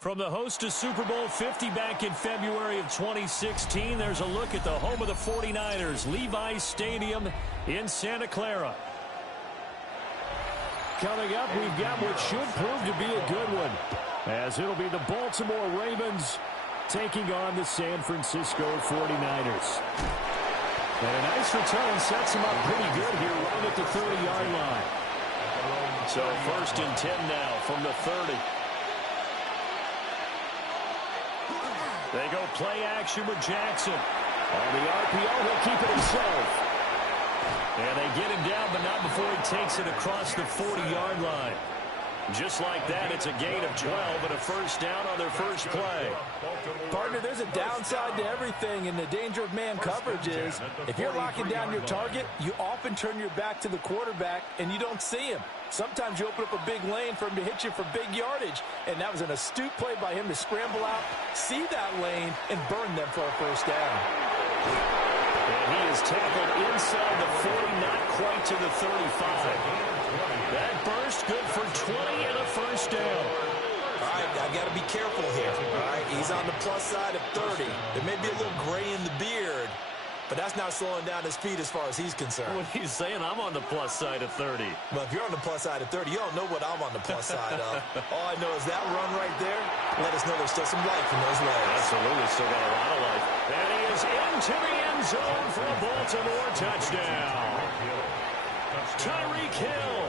From the host of Super Bowl 50 back in February of 2016, there's a look at the home of the 49ers, Levi's Stadium in Santa Clara. Coming up, we've got what should prove to be a good one, as it'll be the Baltimore Ravens taking on the San Francisco 49ers. And a nice return sets them up pretty good here right at the 30-yard line. So 1st and 10 now from the 30. They go play action with Jackson. On the RPO, he'll keep it himself. And they get him down, but not before he takes it across the 40-yard line. Just like that, it's a gain of 12 and a first down on their first play. Partner, there's a downside to everything, and the danger of man coverage is if you're locking down your target, you often turn your back to the quarterback and you don't see him. Sometimes you open up a big lane for him to hit you for big yardage, and that was an astute play by him to scramble out, see that lane, and burn them for a first down. And he is tackled inside the 40, not quite to the 35. That burst good for 20 and a first down. All right, I got to be careful here. All right, he's on the plus side of 30. There may be a little gray in the beard, but that's not slowing down his feet as far as he's concerned. What he's saying, I'm on the plus side of 30. Well, if you're on the plus side of 30, you don't know what I'm on the plus side of. All I know is that run right there let us know there's still some life in those legs. Absolutely, still got a lot of life. And he is into the end zone for a Baltimore touchdown. Tyreek Hill,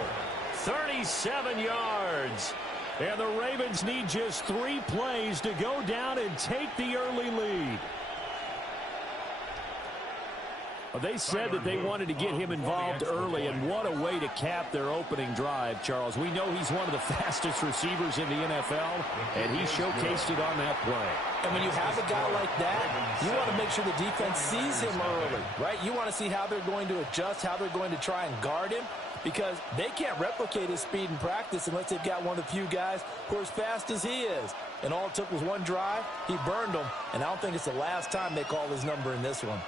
37 yards. And the Ravens need just 3 plays to go down and take the early lead. They said that they wanted to get him involved early, and what a way to cap their opening drive, Charles. We know he's one of the fastest receivers in the NFL, and he showcased it on that play. And when you have a guy like that, you want to make sure the defense sees him early, right? You want to see how they're going to adjust, how they're going to try and guard him, because they can't replicate his speed in practice unless they've got one of the few guys who are as fast as he is. And all it took was one drive. He burned them, and I don't think it's the last time they call his number in this one.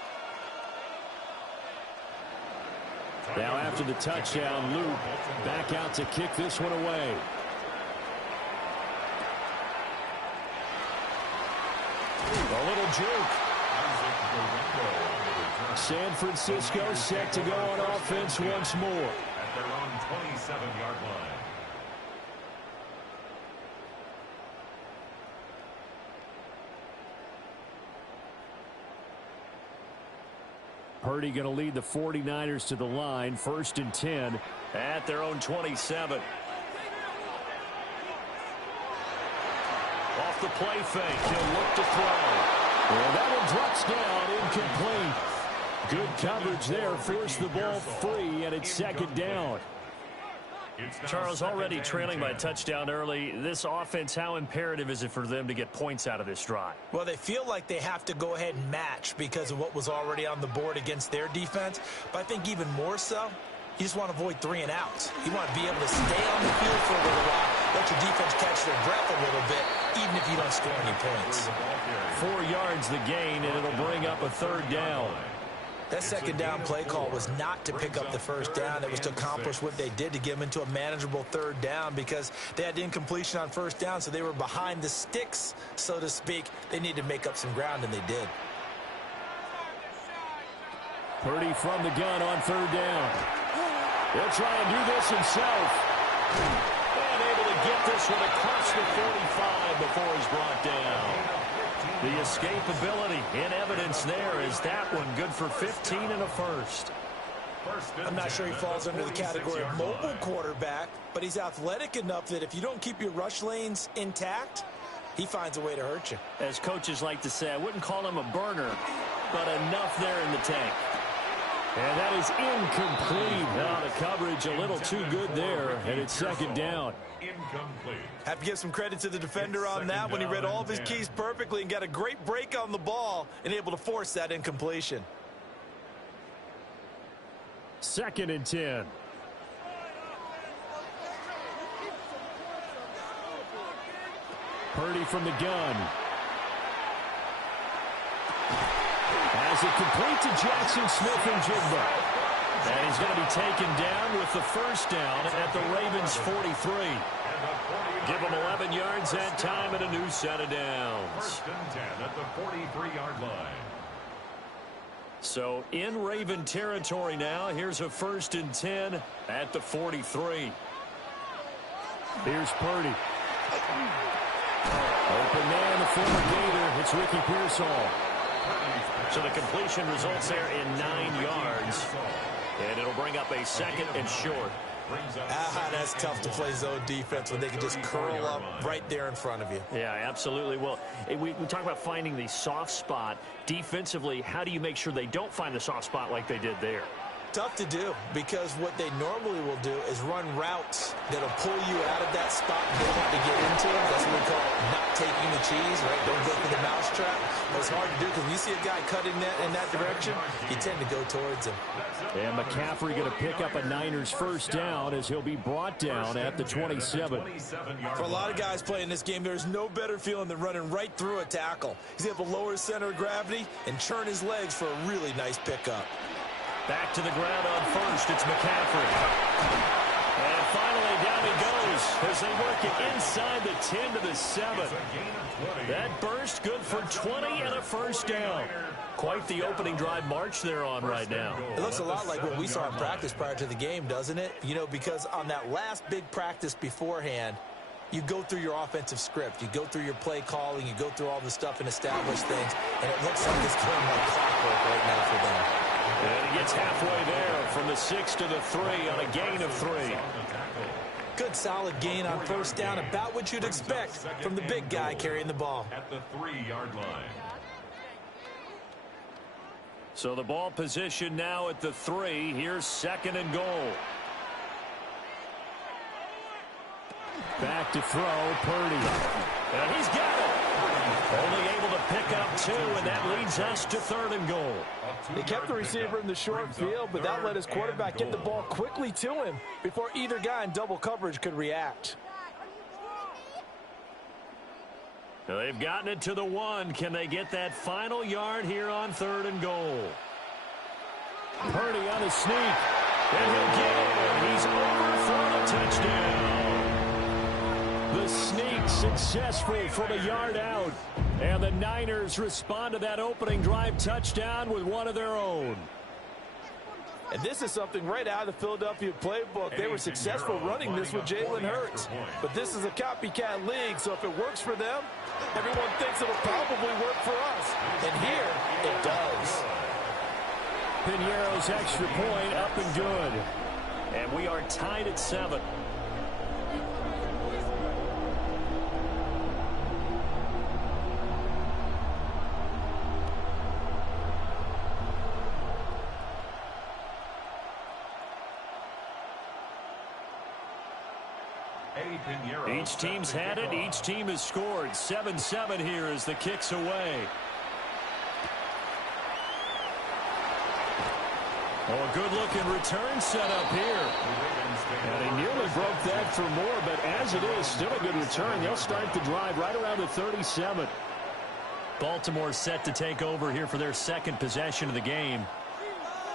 Now after the touchdown, Luke back out to kick this one away. A little juke. San Francisco set to go on offense once more. At their own 27-yard line. Purdy going to lead the 49ers to the line, 1st and 10 at their own 27. Off the play fake, he'll look to throw. And that one drops down, incomplete. Good coverage there. Forced the ball free, and it's second down. Charles, already trailing by a touchdown early. This offense, how imperative is it for them to get points out of this drive? Well, they feel like they have to go ahead and match because of what was already on the board against their defense. But I think even more so, you just want to avoid 3 and outs. You want to be able to stay on the field for a little while, let your defense catch their breath a little bit, even if you don't score any points. 4 yards the gain, and it'll bring up a third down. That second down play call was not to pick up the first down. It was to accomplish what they did to get them into a manageable third down because they had incompletion on first down, so they were behind the sticks, so to speak. They needed to make up some ground, and they did. Purdy from the gun on third down. He'll try and do this himself. And able to get this one across the 45 before he's brought down. The escapability in evidence there is that one good for 15 and a first. I'm not sure he falls under the category of mobile quarterback, but he's athletic enough that if you don't keep your rush lanes intact, he finds a way to hurt you. As coaches like to say, I wouldn't call him a burner, but enough there in the tank. And that is incomplete. Now the coverage a little too good there, and it's second down. Incomplete. Have to give some credit to the defender on that when he read all of his keys perfectly and got a great break on the ball and able to force that incompletion. Second and 10. Purdy from the gun. As it complete to Jackson Smith-Njigba. And he's going to be taken down with the first down at the Ravens 43. Give him 11 yards that time and a new set of downs. First and 10 at the 43-yard line. So in Raven territory now. Here's a first and 10 at the 43. Here's Purdy. Open man, the former Gator. It's Ricky Pearsall. So the completion results there in 9 yards. And it'll bring up a second and short. That's tough to play zone defense when they can just curl up right there in front of you. Yeah, absolutely. Well, we talk about finding the soft spot. Defensively, how do you make sure they don't find the soft spot like they did there? Tough to do because what they normally will do is run routes that'll pull you out of that spot they want to get into. That's what we call not taking the cheese, right? Don't go for the mousetrap. But it's hard to do because when you see a guy cutting that in that direction, you tend to go towards him. And McCaffrey going to pick up a Niners first down as he'll be brought down at the 27. For a lot of guys playing this game, there's no better feeling than running right through a tackle. He's able to lower his center of gravity and churn his legs for a really nice pickup. Back to the ground on first. It's McCaffrey. And finally down he goes as they work it inside the 10 to the 7. That burst good for 20 and a first down. Quite the opening drive march they're on right now. It looks a lot like what we saw in practice prior to the game, doesn't it? You know, because on that last big practice beforehand, you go through your offensive script. You go through your play calling. You go through all the stuff and establish things. And it looks like it's going like clockwork right now for them. And he gets halfway there from the 6 to the 3 on a gain of 3. Good solid gain on first down, about what you'd expect from the big guy carrying the ball. At the 3-yard line. So the ball position now at the 3. Here's second and goal. Back to throw, Purdy. And he's got it. Only able to pick up 2, and that leads us to third and goal. They kept the receiver in the short field, but that let his quarterback get the ball quickly to him before either guy in double coverage could react. They've gotten it to the 1. Can they get that final yard here on third and goal? Purdy on a sneak. And he'll get it. He's over for the touchdown. The sneak successful from a yard out. And the Niners respond to that opening drive touchdown with one of their own. And this is something right out of the Philadelphia playbook. They were successful running this with Jalen Hurts. But this is a copycat league, so if it works for them, everyone thinks it'll probably work for us. And here, it does. Piñeiro's extra point up and good. And we are tied at 7. Each team's had it. Each team has scored. 7-7 here as the kick's away. Oh, a good-looking return set up here. And he nearly broke that for more, but as it is, still a good return. They'll start the drive right around the 37. Baltimore set to take over here for their second possession of the game.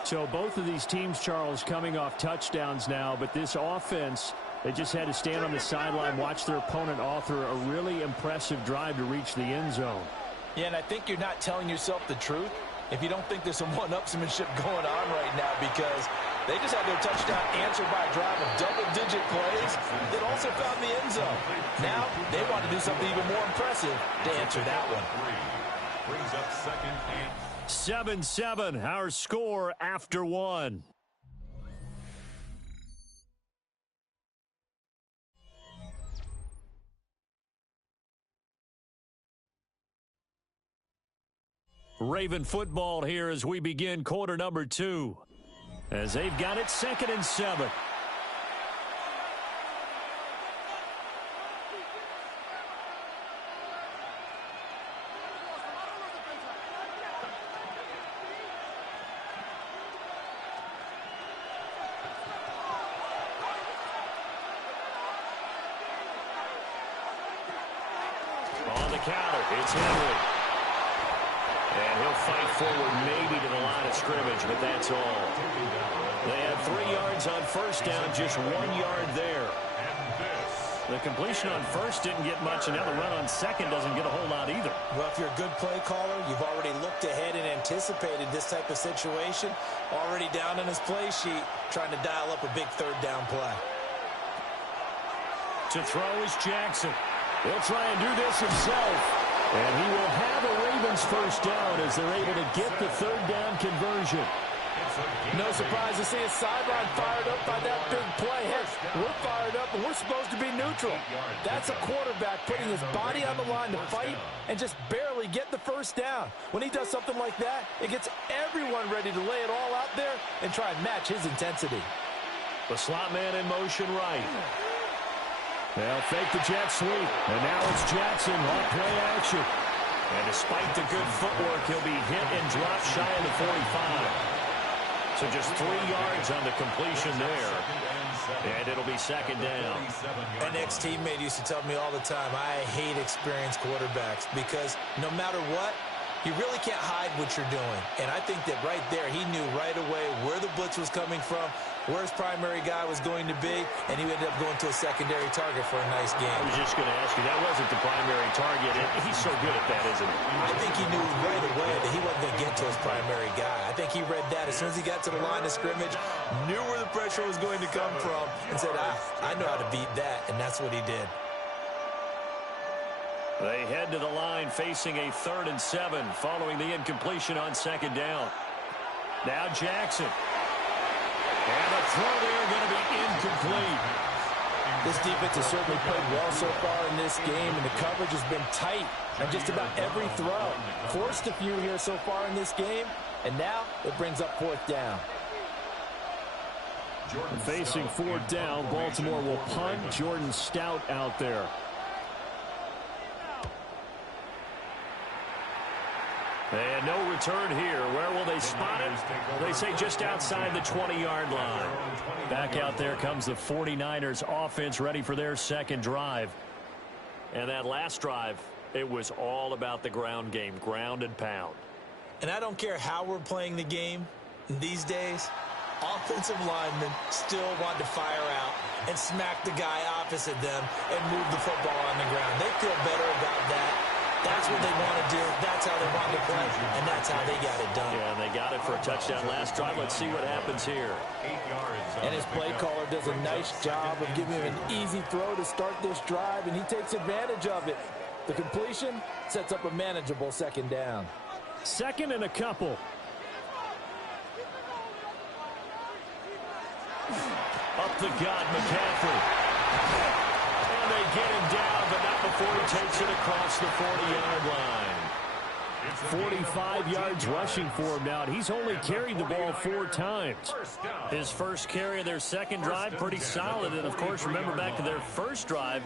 So both of these teams, Charles, coming off touchdowns now, but this offense, they just had to stand on the sideline, watch their opponent author a really impressive drive to reach the end zone. Yeah, and I think you're not telling yourself the truth if you don't think there's some one-upsmanship going on right now, because they just had their touchdown answered by a drive of double-digit plays that also found the end zone. Now they want to do something even more impressive to answer that one. Brings up second and 7-7, our score after one. Raven football here as we begin quarter number 2. As they've got it 2nd and 7. On the counter, it's Henry. And he'll fight forward maybe to the line of scrimmage, but that's all. They had 3 yards on first down, just 1 yard there. The completion on first didn't get much, and now the run on second doesn't get a whole lot either. Well, if you're a good play caller, you've already looked ahead and anticipated this type of situation. Already down on his play sheet, trying to dial up a big third down play. To throw is Jackson. He'll try and do this himself. And he will have a Ravens first down as they're able to get the third down conversion. No surprise to see his sideline fired up by that big play. Hey, we're fired up, and we're supposed to be neutral. That's a quarterback putting his body on the line to fight and just barely get the first down. When he does something like that, it gets everyone ready to lay it all out there and try and match his intensity. The slot man in motion right. They'll fake the jet sweep, and now it's Jackson on play action. And despite the good footwork, he'll be hit and dropped shy of the 45. So just 3 yards on the completion there. And it'll be second down. An ex-teammate used to tell me all the time, I hate experienced quarterbacks because no matter what, you really can't hide what you're doing. And I think that right there, he knew right away where the blitz was coming from, where his primary guy was going to be, and he ended up going to a secondary target for a nice game. I was just going to ask you, that wasn't the primary target. He's so good at that, isn't he? I think he knew right away that he wasn't going to get to his primary guy. I think he read that as soon as he got to the line of scrimmage, knew where the pressure was going to come from, and said, I know how to beat that, and that's what he did. They head to the line facing a 3rd and 7 following the incompletion on second down. Now Jackson. And the throw there going to be incomplete. This defense has certainly played well so far in this game, and the coverage has been tight on just about every throw. Forced a few here so far in this game, and now it brings up 4th down. Facing 4th down, Baltimore will punt. Jordan Stout out there. And no return here. Where will they spot it? They say just outside the 20-yard line. Back out there comes the 49ers offense ready for their second drive. And that last drive, it was all about the ground game, ground and pound. And I don't care how we're playing the game these days, offensive linemen still want to fire out and smack the guy opposite them and move the football on the ground. They feel better about that. That's what they want to do. That's how they want to play, and that's how they got it done. Yeah, and they got it for a touchdown last drive. Let's see what happens here. And his play caller does a nice job of giving him an easy throw to start this drive, and he takes advantage of it. The completion sets up a manageable second down. 2nd and a couple. Up the gut, McCaffrey. And they get him down, but not before he takes it across the 40-yard line. 45 yards rushing for him now, and he's only carried the ball 4 times. His first carry of their second drive, pretty solid. And, of course, remember back to their first drive,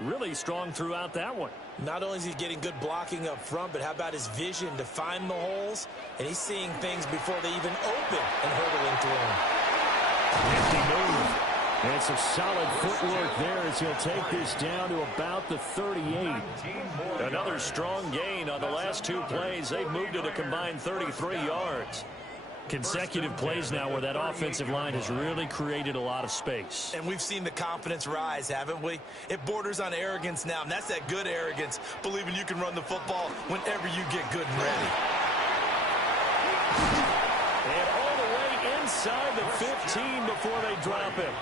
really strong throughout that one. Not only is he getting good blocking up front, but how about his vision to find the holes? And he's seeing things before they even open and hurdling through them. Empty move. And some solid footwork there as he'll take this down to about the 38. Another strong gain on the last 2 plays. They've moved it a combined 33 yards. Consecutive plays now where that offensive line has really created a lot of space. And we've seen the confidence rise, haven't we? It borders on arrogance now, and that's that good arrogance, believing you can run the football whenever you get good and ready. And all the way inside the 15 before they drop it.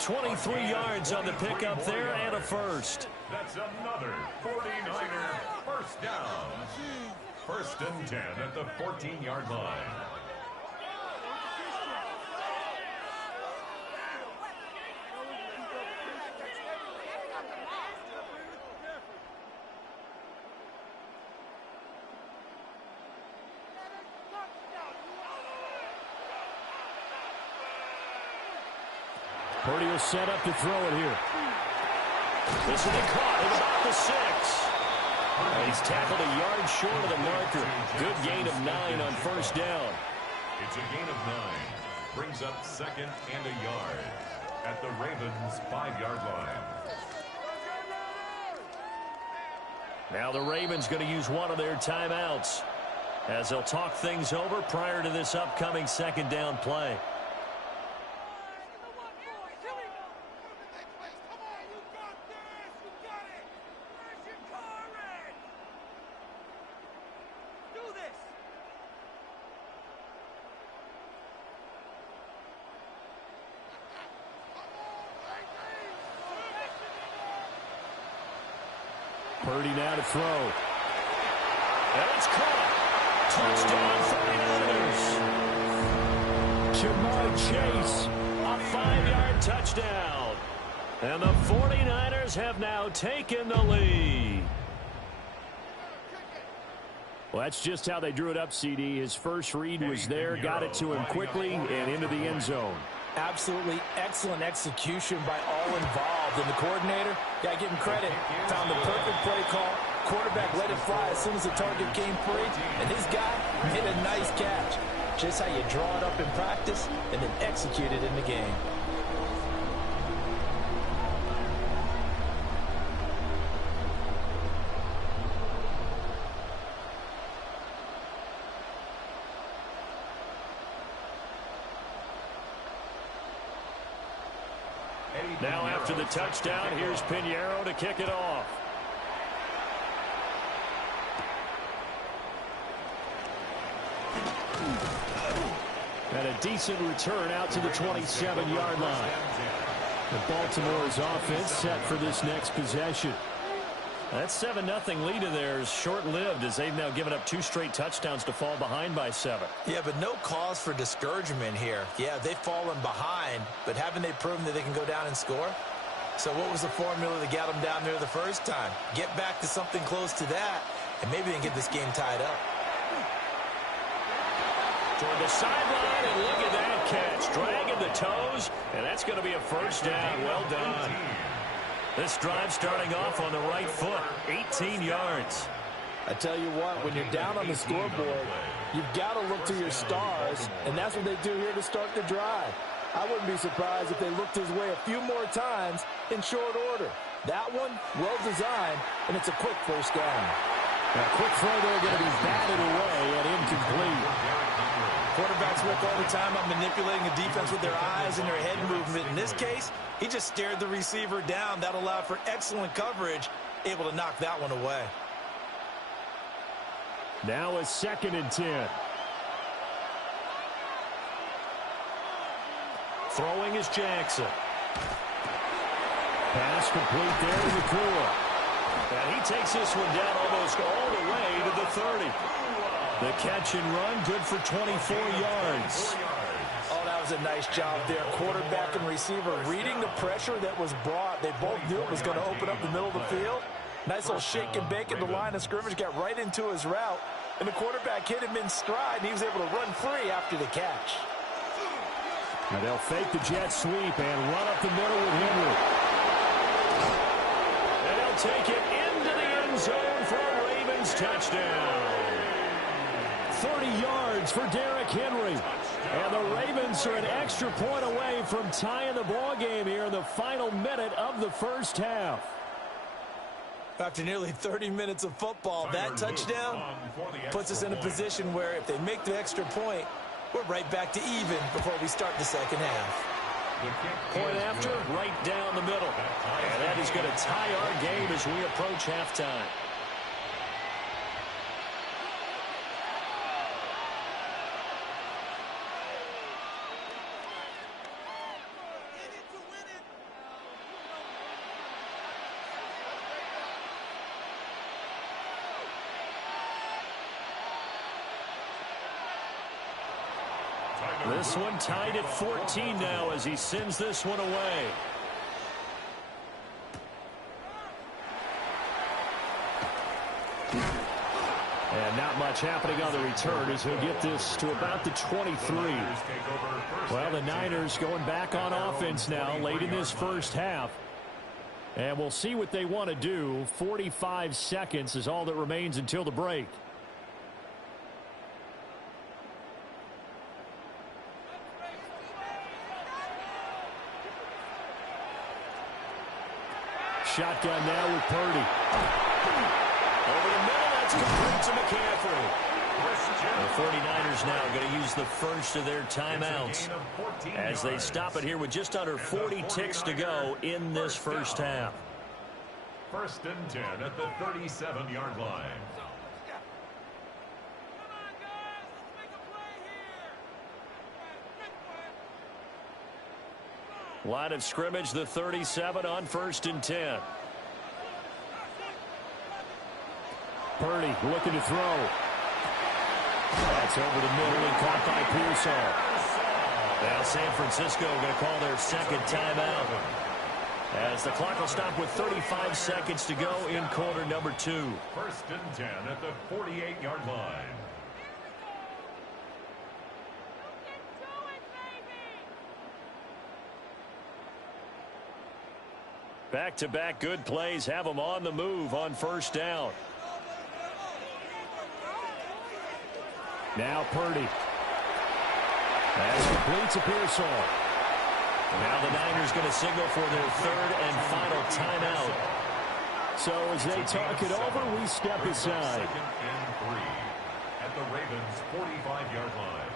23 yards on the pickup there and a first. That's another 49er first down. 1st and 10 at the 14-yard line. Purdy will set up to throw it here. This will be caught at about the 6. And he's tackled a yard short of the marker. Good gain of 9 on first down. It's a gain of 9. Brings up 2nd and a yard at the Ravens' 5-yard line. Now the Ravens going to use one of their timeouts as they'll talk things over prior to this upcoming 2nd down play. Purdy now to throw. And it's caught. Touchdown 49ers. Jamar Chase. A 5-yard touchdown. And the 49ers have now taken the lead. Well, that's just how they drew it up, CD. His first read was there, got it to him quickly, and into the end zone. Absolutely excellent execution by all involved. And the coordinator, got to give him credit, found the perfect play call. Quarterback let it fly as soon as the target came free. And his guy made a nice catch. Just how you draw it up in practice and then execute it in the game. Now after the touchdown, here's Pinheiro to kick it off. And a decent return out to the 27-yard line. And Baltimore's offense set for this next possession. That 7-0 lead of theirs short-lived as they've now given up 2 straight touchdowns to fall behind by 7. Yeah, but no cause for discouragement here. Yeah, they've fallen behind, but haven't they proven that they can go down and score? So what was the formula that got them down there the first time? Get back to something close to that, and maybe they can get this game tied up. Toward the sideline, and look at that catch. Dragging the toes, and that's going to be a first down. Well done. This drive starting off on the right foot, 18 yards. I tell you what, when you're down on the scoreboard, you've got to look to your stars, and that's what they do here to start the drive. I wouldn't be surprised if they looked his way a few more times in short order. That one, well designed, and it's a quick first down. A quick throw there going to be batted away and incomplete. Quarterbacks work all the time on manipulating the defense with their eyes and their head movement. In this case, he just stared the receiver down. That allowed for excellent coverage, able to knock that one away. Now a 2nd and 10. Throwing is Jackson. Pass complete there to McClure. And he takes this one down almost all the way to the 30. The catch and run, good for 24 yards. Oh, that was a nice job there. Quarterback and receiver reading the pressure that was brought. They both knew it was going to open up the middle of the field. Nice little shake and bake at the line of scrimmage, got right into his route, and the quarterback hit him in stride, and he was able to run free after the catch. And they'll fake the jet sweep and run up the middle with Henry. And they'll take it into the end zone for a Ravens touchdown. 30 yards for Derrick Henry. And the Ravens are an extra point away from tying the ball game here in the final minute of the first half. After nearly 30 minutes of football, that touchdown puts us in a position where if they make the extra point, we're right back to even before we start the second half. Point after, right down the middle. And that is going to tie our game as we approach halftime. This one tied at 14 now as he sends this one away. And not much happening on the return as he'll get this to about the 23. Well, the Niners going back on offense now late in this first half. And we'll see what they want to do. 45 seconds is all that remains until the break. Shotgun now with Purdy. Over the middle, that's complete to McCaffrey. The 49ers now going to use the first of their timeouts as they stop it here with just under 40 ticks to go in this first half. 1st and 10 at the 37-yard line. Line of scrimmage, the 37 on 1st and 10. Purdy looking to throw. That's over the middle and caught by Pearsall. Now San Francisco going to call their second timeout as the clock will stop with 35 seconds to go in quarter number 2. 1st and 10 at the 48-yard line. Back-to-back good plays have them on the move on 1st down. Now Purdy. That's complete to Pearsall. Now the Niners going to signal for their third and final timeout. So as they talk it over, we step aside. 2nd and 3 at the Ravens' 45-yard line.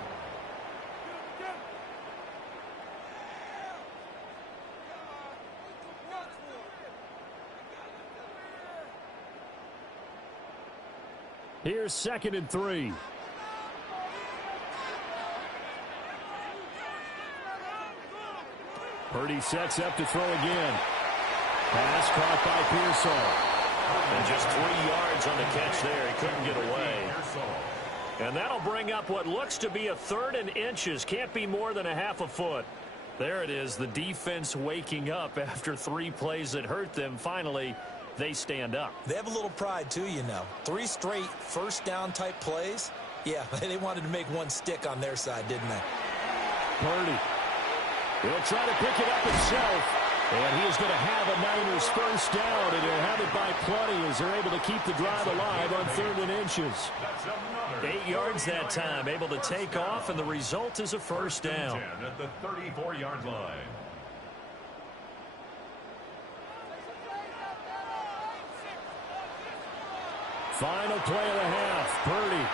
Here's 2nd and 3. Purdy sets up to throw again. Pass caught by Pearsall. And just 3 yards on the catch there. He couldn't get away. And that'll bring up what looks to be a 3rd and inches. Can't be more than a half a foot. There it is. The defense waking up after 3 plays that hurt them. Finally, they stand up. They have a little pride, too, you know. 3 straight first-down type plays. Yeah, they wanted to make one stick on their side, didn't they? Purdy. He'll try to pick it up himself. And he is going to have a Niners first down, and he'll have it by plenty as they're able to keep the drive alive on 3rd and inches. 8 yards that time, able to take off, and the result is a first down. 10 at the 34-yard line. Final play of the half. Purdy.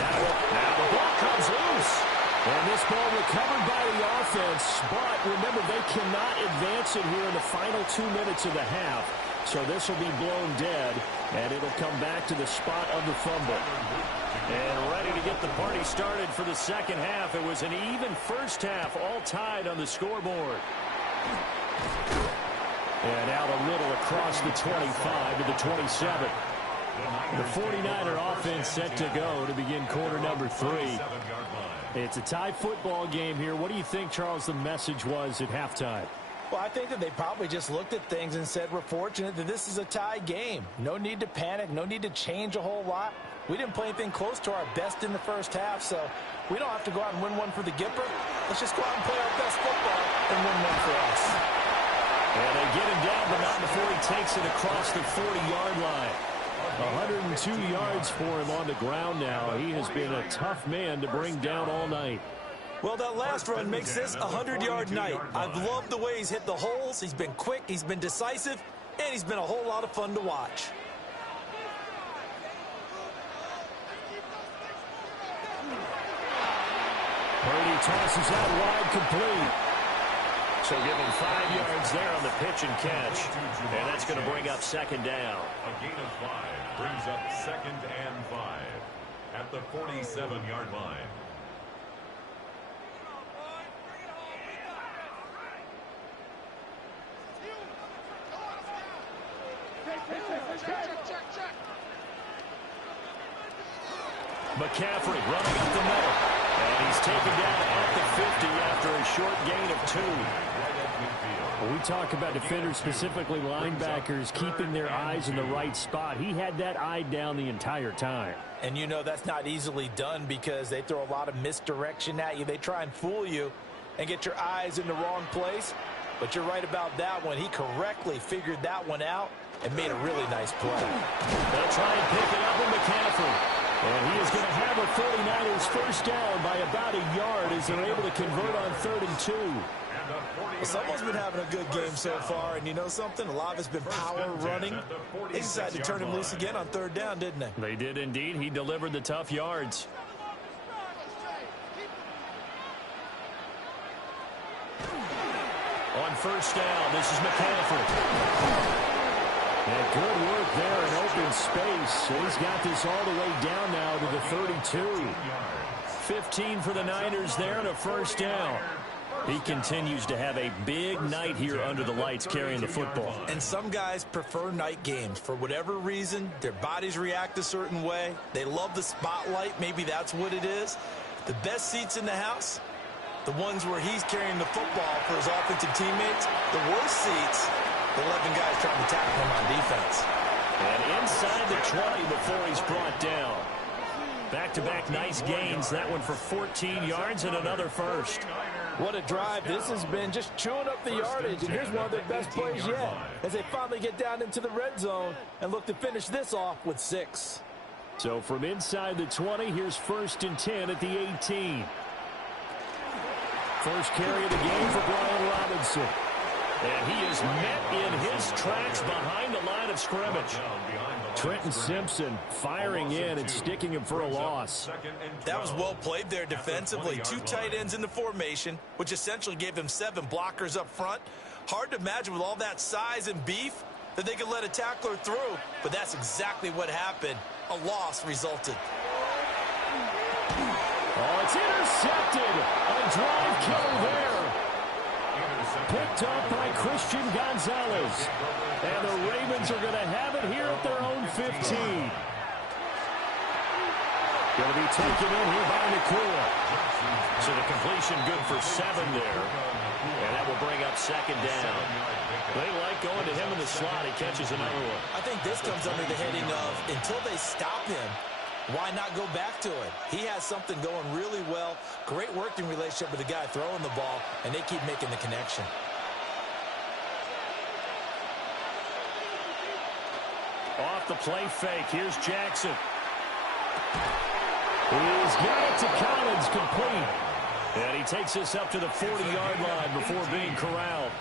Now the ball comes loose. And this ball recovered by the offense, but remember, they cannot advance it here in the final 2 minutes of the half. So this will be blown dead, and it'll come back to the spot of the fumble. And ready to get the party started for the second half. It was an even first half, all tied on the scoreboard. And out a little across the 25 to the 27. The 49er offense set to go to begin quarter number 3. It's a tie football game here. What do you think, Charles, the message was at halftime? Well, I think that they probably just looked at things and said, we're fortunate that this is a tie game. No need to panic. No need to change a whole lot. We didn't play anything close to our best in the first half, so we don't have to go out and win one for the Gipper. Let's just go out and play our best football and win one for us. And they get him down, but not before he takes it across the 40-yard line. 102 yards for him on the ground now. He has been a tough man to bring down all night. Well, that last run makes this a 100-yard night. I've loved the way he's hit the holes. He's been quick, he's been decisive, and he's been a whole lot of fun to watch. Purdy tosses out wide, complete. So give him 5 yards there on the pitch and catch. And that's going to bring up second down. A gain of 5 brings up 2nd and 5 at the 47-yard line. McCaffrey running up the middle. And he's taken down at the 50 after a short gain of 2. When we talk about defenders, specifically linebackers, keeping their eyes in the right spot. He had that eye down the entire time. And you know that's not easily done because they throw a lot of misdirection at you. They try and fool you and get your eyes in the wrong place. But you're right about that one. He correctly figured that one out and made a really nice play. They'll try and pick it up with McCaffrey. And he is going to have a 49ers first down by about a yard as they're able to convert on 3rd and 2. Well, someone's been having a good game so far, and you know something? A lot of it's been power running. They decided to turn him loose again on 3rd down, didn't they? They did indeed. He delivered the tough yards. On first down, this is McCaffrey. And good work there in open space. He's got this all the way down now to the 32. 15 for the Niners there and a first down. He continues to have a big night here under the lights carrying the football. And some guys prefer night games. For whatever reason, their bodies react a certain way. They love the spotlight. Maybe that's what it is. The best seats in the house, the ones where he's carrying the football for his offensive teammates. The worst seats, the 11 guys trying to tackle him on defense. And inside the 20 before he's brought down. Back-to-back nice gains. That one for 14 yards and another first. What a drive. This has been just chewing up the yardage, and here's one of their best plays yet as they finally get down into the red zone and look to finish this off with 6. So from inside the 20, here's 1st and 10 at the 18. First carry of the game for Brian Robinson. And he is met in his tracks behind the line of scrimmage. Trenton Simpson firing in and sticking him for a loss. That was well played there defensively. 2 tight ends in the formation, which essentially gave him 7 blockers up front. Hard to imagine with all that size and beef that they could let a tackler through, but that's exactly what happened. A loss resulted. Oh, it's intercepted. A drive killer there. Picked up by Christian Gonzalez. And the Ravens are going to have it here at their own 15. Going to be taken in here by Nakua. So the completion good for 7 there. And that will bring up second down. They like going to him in the slot. He catches another one. I think this comes under the heading of until they stop him, why not go back to it? He has something going really well. Great working relationship with the guy throwing the ball, and they keep making the connection. Off the play fake. Here's Jackson. He's got it to Collins, complete. And he takes this up to the 40-yard line before being corralled.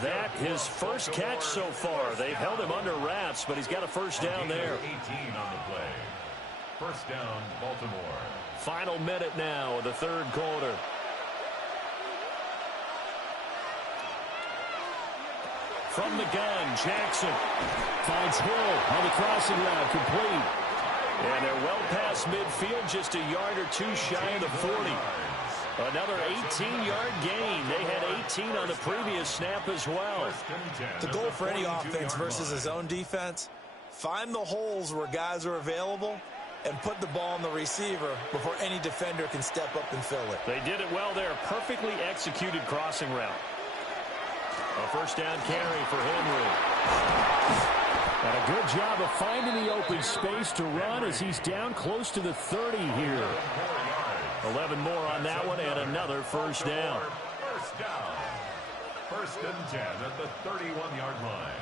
That his first catch so far. They've held him under wraps, but he's got a first down there. 18 on the play. First down, Baltimore. Final minute now of the 3rd quarter. From the gun, Jackson finds Hill on the crossing route, complete. And they're well past midfield, just a yard or 2 shy of the 40. Another 18-yard gain. They had 18 on the previous snap as well. The goal for any offense versus his own defense, find the holes where guys are available and put the ball on the receiver before any defender can step up and fill it. They did it well there. Perfectly executed crossing route. A first down carry for Henry. And a good job of finding the open space to run as he's down close to the 30 here. 11 more on that one and another first down. First down. First and 10 at the 31-yard line.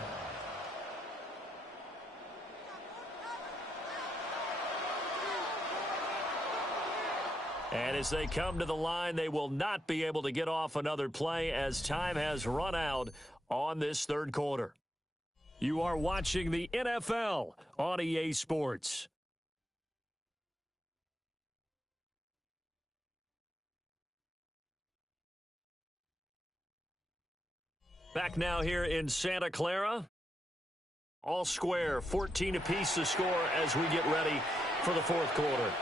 And as they come to the line, they will not be able to get off another play as time has run out on this third quarter. You are watching the NFL on EA Sports. Back now here in Santa Clara. All square, 14 apiece to score as we get ready for the fourth quarter.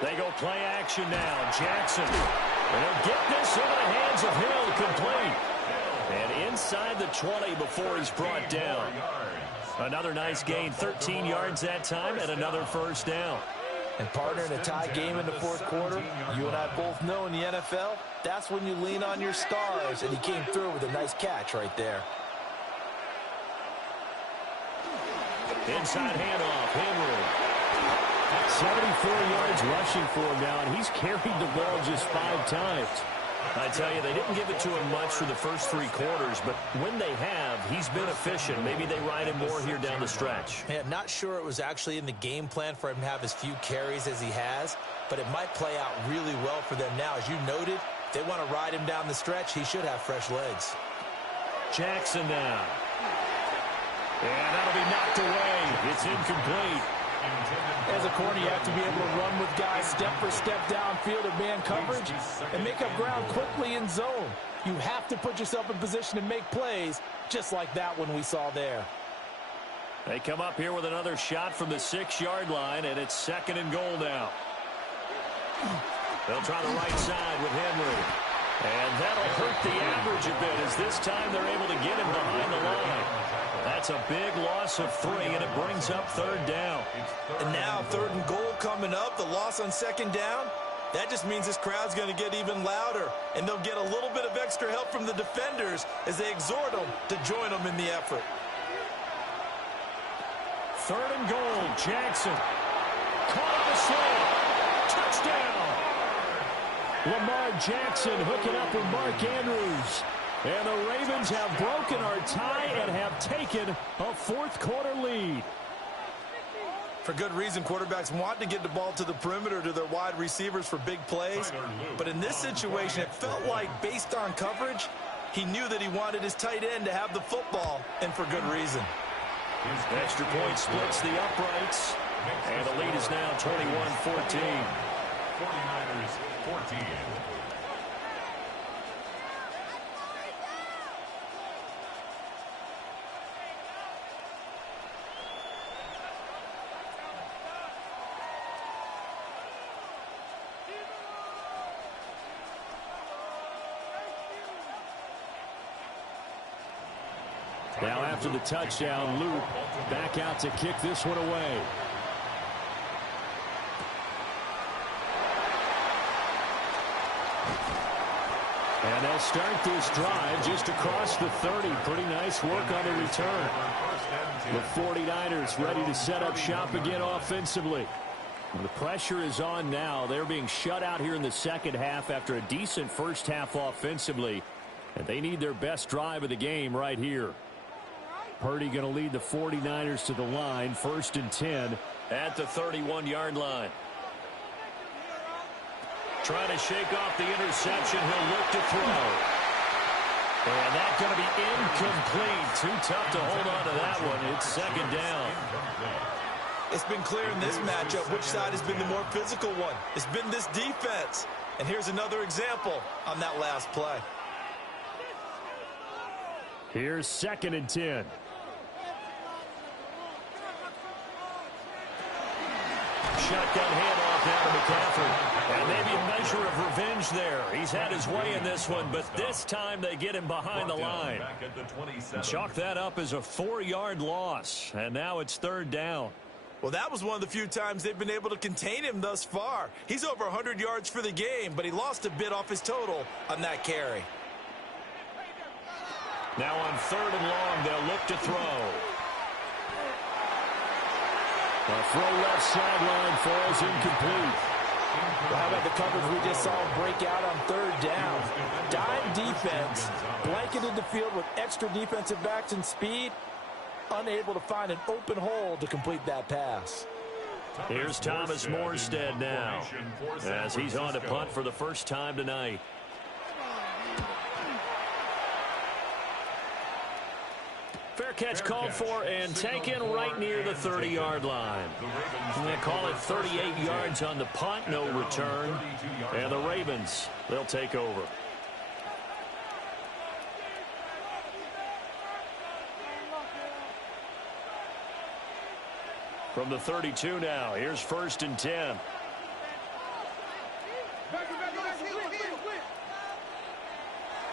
They go play action now. Jackson. And he'll get this into the hands of Hill, complete. And inside the 20 before he's brought down. Another nice gain, 13 yards that time, and another first down. And partner, in a tie game in the fourth quarter, you and I both know in the NFL, that's when you lean on your stars, and he came through with a nice catch right there. Inside handoff, Henry. 74 yards rushing for him now, and he's carried the ball just 5 times. I tell you, they didn't give it to him much for the first 3 quarters, but when they have, he's been efficient. Maybe they ride him more here down the stretch. Yeah, not sure it was actually in the game plan for him to have as few carries as he has, but it might play out really well for them now. As you noted, if they want to ride him down the stretch, he should have fresh legs. Jackson now. And that'll be knocked away. It's incomplete. As a corner, you have to be able to run with guys step for step downfield or man coverage and make up ground quickly in zone. You have to put yourself in position to make plays, just like that one we saw there. They come up here with another shot from the 6-yard line, and it's 2nd and goal now. They'll try the right side with Henry. And that'll hurt the average a bit as this time they're able to get him behind the line. That's a big loss of 3, and it brings up 3rd down. And now 3rd and goal coming up, the loss on 2nd down. That just means this crowd's going to get even louder, and they'll get a little bit of extra help from the defenders as they exhort them to join them in the effort. 3rd and goal, Jackson. Caught on the slant. Touchdown. Lamar Jackson hooking up with Mark Andrews. And the Ravens have broken our tie and have taken a fourth quarter lead. For good reason, quarterbacks want to get the ball to the perimeter to their wide receivers for big plays. But in this situation, it felt like, based on coverage, he knew that he wanted his tight end to have the football, and for good reason. Extra point splits the uprights. And the lead is now 21-14. 49ers 14. Now after the touchdown, Luke back out to kick this one away. And they'll start this drive just across the 30. Pretty nice work on the return. The 49ers ready to set up shop again offensively. The pressure is on now. They're being shut out here in the second half after a decent first half offensively. And they need their best drive of the game right here. Purdy going to lead the 49ers to the line, 1st and 10. At the 31-yard line. Trying to shake off the interception. He'll look to throw. And that's going to be incomplete. Too tough to hold on to that one. It's 2nd down. It's been clear in this matchup which side has been the more physical one. It's been this defense. And here's another example on that last play. Here's 2nd and 10. Shotgun handoff now to McCaffrey. And maybe a measure of revenge there. He's had his way in this one, but this time they get him behind the line. Back at the 27. Chalk that up as a 4-yard loss. And now it's 3rd down. Well, that was one of the few times they've been able to contain him thus far. He's over 100 yards for the game, but he lost a bit off his total on that carry. Now on 3rd and long, they'll look to throw. The throw left sideline falls incomplete. Well, how about the coverage we just saw him break out on 3rd down? Dime defense, blanketed the field with extra defensive backs and speed, unable to find an open hole to complete that pass. Here's Thomas Morstead now, as he's on to punt for the first time tonight. Fair catch called for and taken right near the 30-yard line. They call it 38 yards on the punt, no return. And the Ravens, they'll take over. From the 32 now, here's 1st and 10.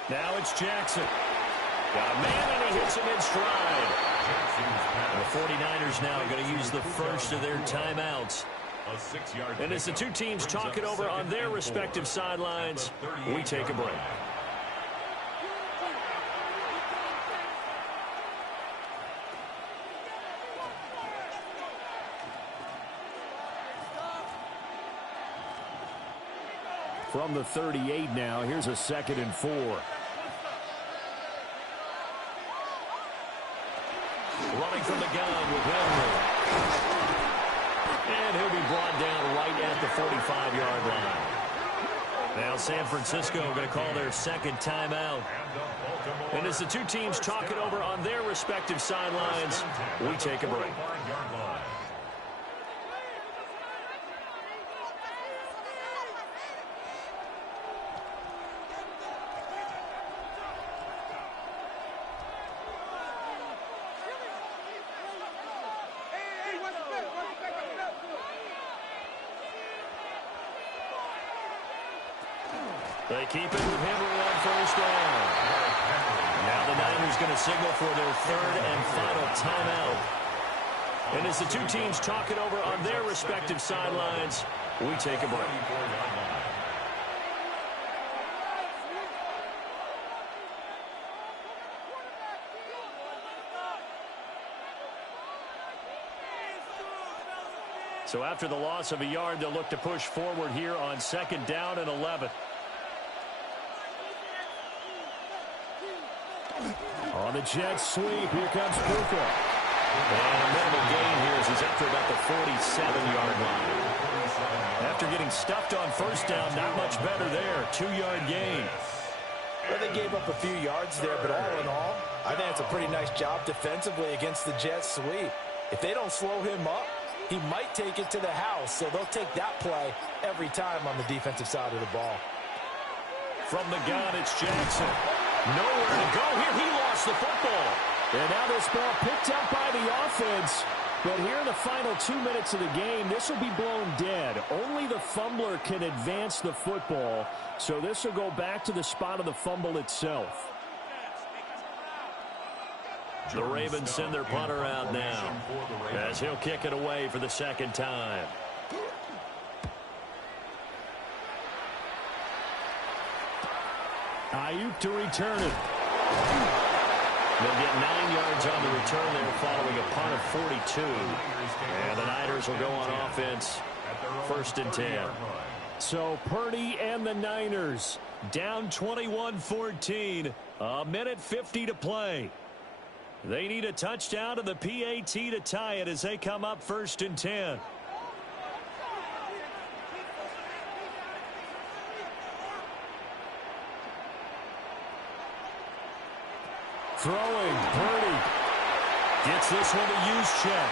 Now it's Jackson. Got a man, and he hits him in stride. The 49ers now are going to use the first of their timeouts. And as the two teams talk it over on their respective sidelines, we take a break. From the 38 now, here's a 2nd and 4. Running from the gun with Henry. And he'll be brought down right at the 45-yard line. Now San Francisco going to call their 2nd timeout. And as the two teams talk it over on their respective sidelines, we take a break. They keep it with Henry on 1st down. Now the Niners going to signal for their 3rd and final timeout. And as the two teams talk it over on their respective sidelines, we take a break. So after the loss of a yard, they'll look to push forward here on 2nd down and 11. On the jet sweep, here comes Puka. And a minimal gain here as he's up to about the 47-yard line. After getting stuffed on 1st down, not much better there. 2-yard gain. Well, they gave up a few yards there, but all in all, I think it's a pretty nice job defensively against the jet sweep. If they don't slow him up, he might take it to the house, so they'll take that play every time on the defensive side of the ball. From the gun, it's Jackson. Nowhere to go here. He lost the football. And now this ball picked up by the offense. But here in the final 2 minutes of the game, this will be blown dead. Only the fumbler can advance the football. So this will go back to the spot of the fumble itself. The Ravens send their punter out now as he'll kick it away for the 2nd time. Ayuk to return it. They'll get 9 yards on the return there following a punt of 42. And the Niners will go on offense, 1st and 10. So Purdy and the Niners down 21-14. A minute 50 to play. They need a touchdown to the PAT to tie it as they come up 1st and 10. Throwing, Purdy gets this one to use check.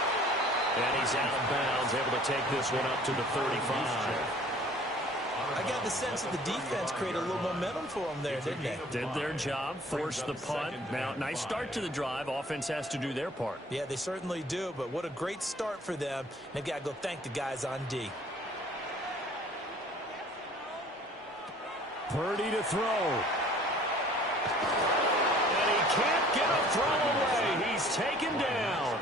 And he's out of bounds, able to take this one up to the 35. I got the sense that the defense created a little momentum for them there, didn't they? Did their job, forced the punt. Now, nice start to the drive. Offense has to do their part. Yeah, they certainly do, but what a great start for them. They've got to go thank the guys on D. Purdy to throw. And he can't get a throw away. He's taken down.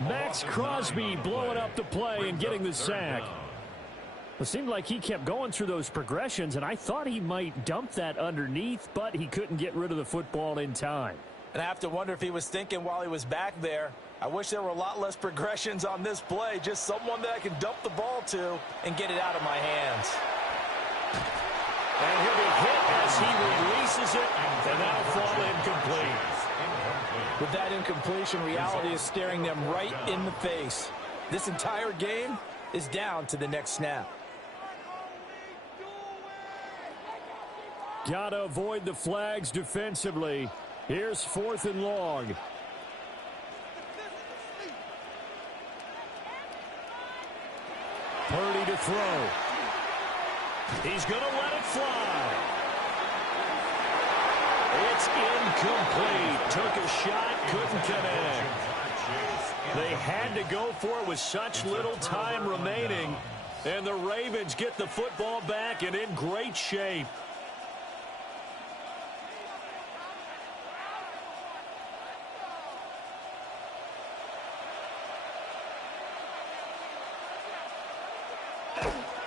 Max Crosby blowing up the play and getting the sack. It seemed like he kept going through those progressions, and I thought he might dump that underneath, but he couldn't get rid of the football in time. And I have to wonder if he was thinking while he was back there, I wish there were a lot less progressions on this play, just someone that I can dump the ball to and get it out of my hands. And he'll be hit as he releases it, and that'll fall incomplete. With that incompletion, reality is staring them right in the face. This entire game is down to the next snap. Gotta avoid the flags defensively. Here's 4th and long. Purdy to throw. He's going to let it fly. It's incomplete. Took a shot, couldn't connect. They had to go for it with such little time remaining. And the Ravens get the football back and in great shape.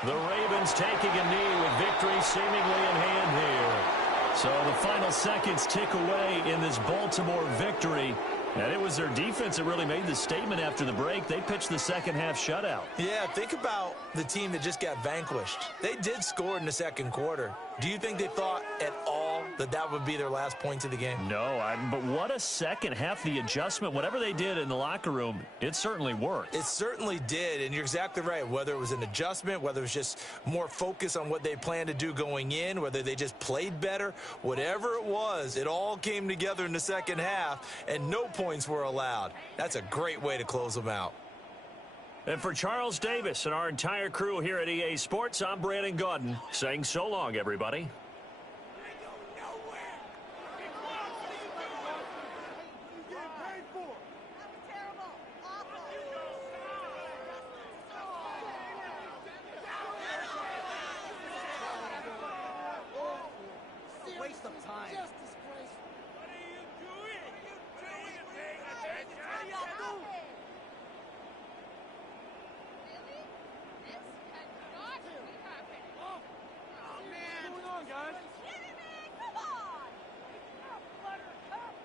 The Ravens taking a knee with victory seemingly in hand here. So the final seconds tick away in this Baltimore victory. And it was their defense that really made the statement after the break. They pitched the second half shutout. Yeah, think about the team that just got vanquished. They did score in the second quarter. Do you think they thought at all that that would be their last point of the game? No, but what a second half. The adjustment, whatever they did in the locker room, it certainly worked. It certainly did, and you're exactly right. Whether it was an adjustment, whether it was just more focus on what they planned to do going in, whether they just played better, whatever it was, it all came together in the second half, and no points were allowed. That's a great way to close them out. And for Charles Davis and our entire crew here at EA Sports, I'm Brandon Gaudin saying so long, everybody. Waste of time. Just disgraceful. What are you doing? What are you paying attention? What are you doing? Really? This cannot be happening. Oh, man. What's going on, guys? Jimmy, come on! Buttercup.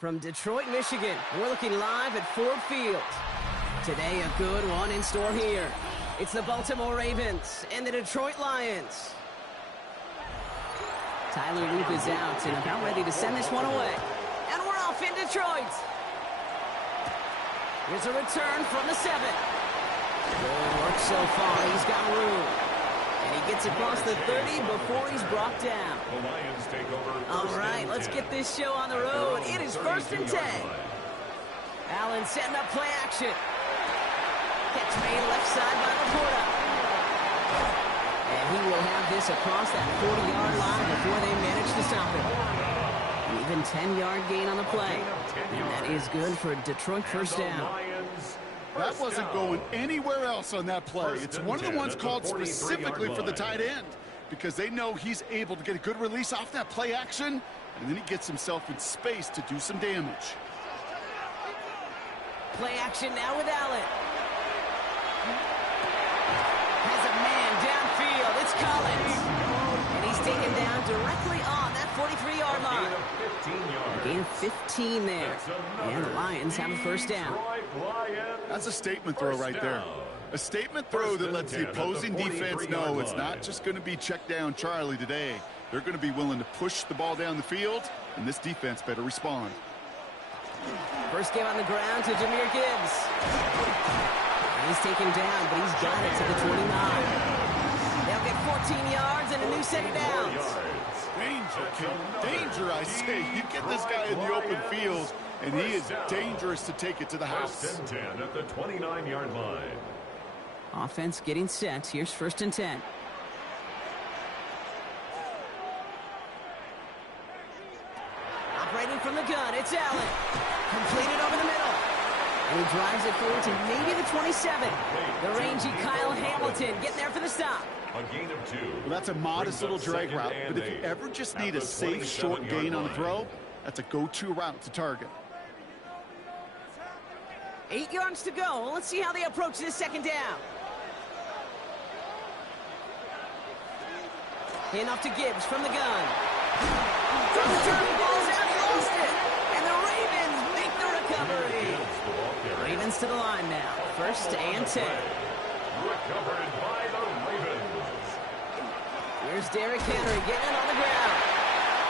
From Detroit, Michigan, we're looking live at Ford Field. Today, a good one in store here. It's the Baltimore Ravens and the Detroit Lions. Tyler Loop is out and about ready to send this one away. And we're off in Detroit. Here's a return from the 7. Good work so far. He's got room. And he gets across the 30 before he's brought down. The Lions take over. All right, let's get this show on the road. It is 1st and 10. Allen setting up play action. Catch made left side by Laporta. And he will have this across that 40-yard line before they manage to stop him. Even 10-yard gain on the play. And that is good for Detroit first down. That wasn't going anywhere else on that play. It's one of the ones called specifically for the tight end because they know he's able to get a good release off that play action, and then he gets himself in space to do some damage. Play action now with Allen. Has a man downfield. It's Collins. And he's taken down directly on that 43-yard line. Gain of 15 there. And the Lions have a first down. That's a statement throw right there. A statement throw that lets the opposing defense know it's not just going to be check down Charlie today. They're going to be willing to push the ball down the field, and this defense better respond. First game on the ground to Jahmyr Gibbs. He's taken down, but he's got it to the 29. They'll get 14 yards and a new set of downs. Danger, I say. You get this guy in the open field, and he is dangerous to take it to the house. 1st and 10 at the 29-yard line. Offense getting set. Here's 1st and 10. Operating from the gun, it's Allen. Completed over the middle. And he drives it forward to maybe the 27. The rangy Kyle Hamilton getting there for the stop. A gain of 2. Well, that's a modest little drag route, but if you ever just need a safe, short gain on the throw, that's a go-to route to target. 8 yards to go. Let's see how they approach this second down. Enough to Gibbs from the gun. From the turn, he balls out, he lost it. And the Ravens make the recovery. Ravens to the line now. 1st and 10. Recovered by the Ravens. Here's Derrick Henry getting on the ground.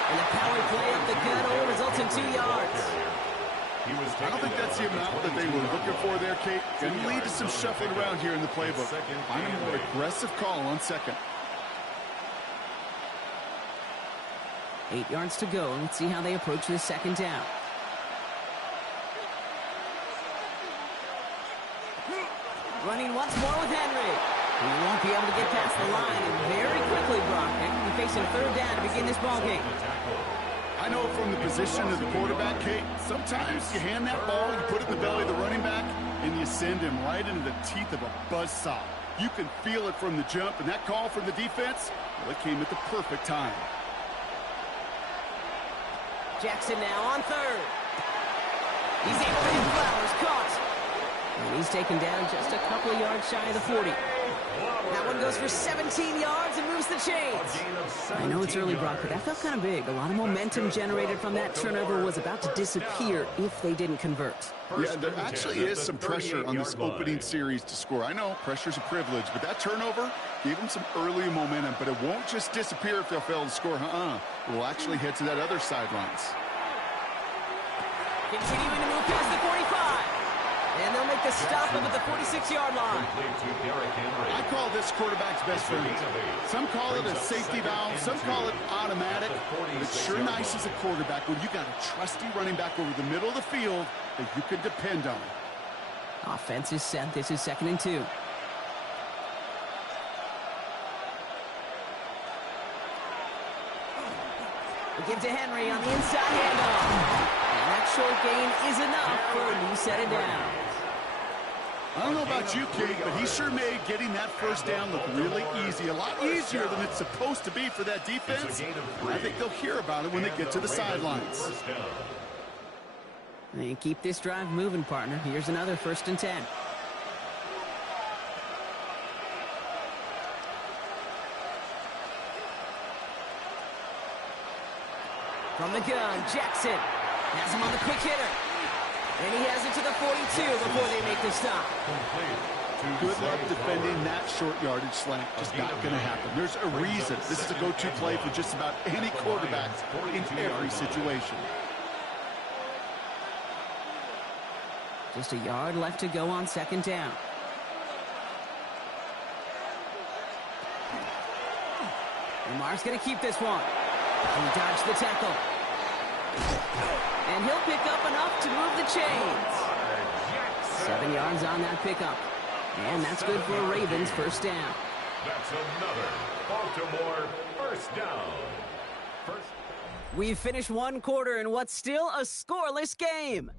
And the power play up the gut only results in 2 yards. I don't think that's the amount that they were looking for there, Kate. Going to lead to some shuffling around here in the playbook. Find a more aggressive call on second. 8 yards to go. Let's see how they approach this second down. Running once more with Henry. He won't be able to get past the line, and very quickly, Brock, they're going to be facing 3rd down to begin this ballgame. I know from the position of the quarterback, Kate, sometimes you hand that ball, you put it in the belly of the running back, and you send him right into the teeth of a buzzsaw. You can feel it from the jump, and that call from the defense, well, it came at the perfect time. Jackson now on 3rd. He's able to hit Flowers, caught. And he's taken down just a couple of yards shy of the 40. That one goes for 17 yards and moves the chains. I know it's early, Brock, but that felt kind of big. A lot of momentum generated from that turnover was about to disappear if they didn't convert. Yeah, there actually is some pressure on this opening series to score. I know pressure's a privilege, but that turnover gave them some early momentum, but it won't just disappear if they'll fail to score. It will actually head to that other sidelines. Continuing to move past the 45. And they'll make the stop up at the 46-yard line. I call this quarterback's best friend. Some call it a safety valve. Some call it automatic. But it's sure nice as a quarterback when you got a trusty running back over the middle of the field that you can depend on. Offense is set. This is 2nd and 2. We give to Henry on the inside handoff. And that short gain is enough for a new set of downs. I don't know about you, Kate, but he sure made getting that first down look really easy. A lot easier than it's supposed to be for that defense. I think they'll hear about it when they get to the sidelines. And keep this drive moving, partner. Here's another 1st and 10. From the gun, Jackson. Has him on the quick hitter. And he has it to the 42 before they make the stop. Good luck defending that short yardage slant. Just not going to happen. There's a reason. This is a go-to play for just about any quarterback in every situation. Just a yard left to go on second down. Lamar's going to keep this one. He dodged the tackle. And he'll pick up enough to move the chains. 7 yards on that pickup. And that's good for a Ravens first down. That's another Baltimore first down. We've finished one quarter in what's still a scoreless game.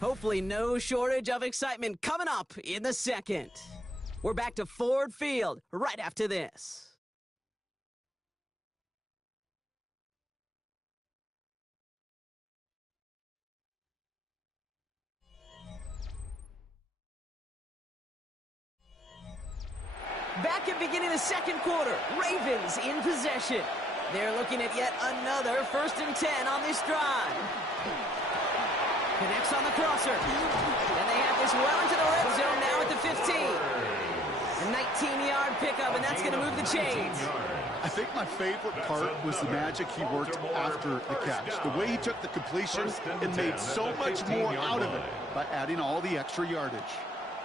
Hopefully no shortage of excitement coming up in the second. We're back to Ford Field right after this. Back at beginning of the second quarter, Ravens in possession. They're looking at yet another 1st and 10 on this drive. Connects on the crosser. And they have this well into the red zone now at the 15. A 19-yard pickup, and that's going to move the chains. I think my favorite part was the magic he worked after the catch. The way he took the completion and made so much more out of it by adding all the extra yardage.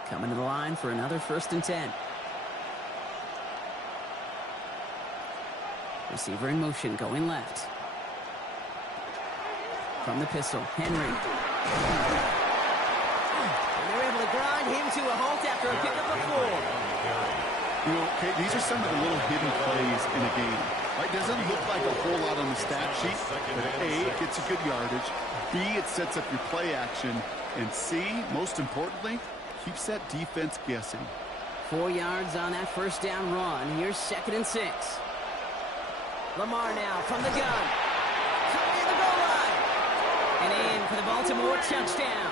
Coming to the line for another 1st and 10. Receiver in motion, going left. From the pistol, Henry. And they're able to grind him to a halt after a pickup of 4. You know, okay, these are some of the little hidden plays in a game. Right? Doesn't look like a whole lot on the stat sheet, but A, it gets you good yardage. B, it sets up your play action. And C, most importantly, keeps that defense guessing. 4 yards on that first down run. Here's 2nd and 6. Lamar now from the gun. Coming in the goal line. And in for the Baltimore touchdown.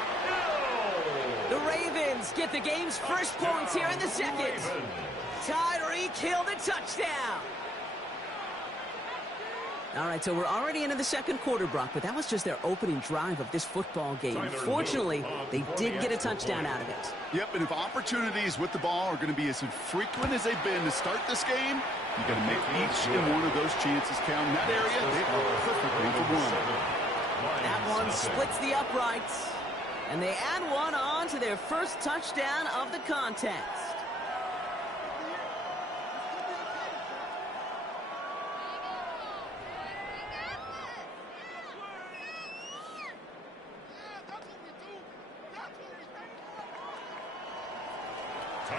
The Ravens get the game's first points here in the second. Tyreek Hill the touchdown. All right, so we're already into the second quarter, Brock, but that was just their opening drive of this football game. Fortunately, they did get a touchdown out of it. Yep, and if opportunities with the ball are going to be as infrequent as they've been to start this game, you got to make each and one of those chances count. In that area, they are perfectly for one. That one splits the uprights, and they add one on to their first touchdown of the contest.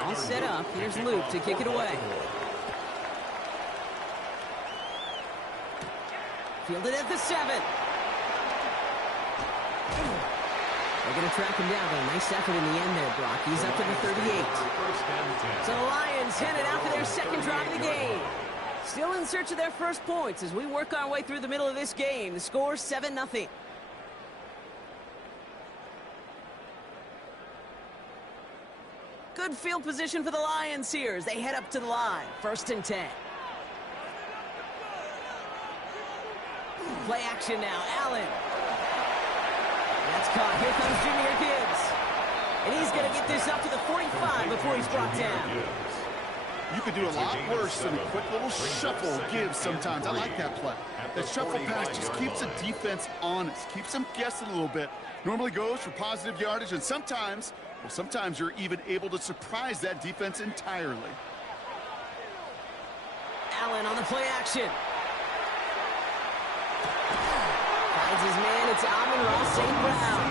All set up. Here's Luke to kick it away. Fielded at the 7. They're going to track him down, though. Nice effort in the end there, Brock. He's up to the 38. So the Lions headed out for their second drive of the game. Still in search of their first points as we work our way through the middle of this game. The score 7-0. Good field position for the Lions here as they head up to the line. 1st and 10. Play action now. Allen. That's caught. Here comes Jahmyr Gibbs. And he's going to get this up to the 45 before he's brought down. You could do a lot worse than a quick little shuffle Gibbs sometimes. I like that play. That shuffle pass just keeps the defense honest, keeps them guessing a little bit. Normally goes for positive yardage, and sometimes you're even able to surprise that defense entirely. Allen on the play action. Finds his man. It's Amon-Ra St. Brown.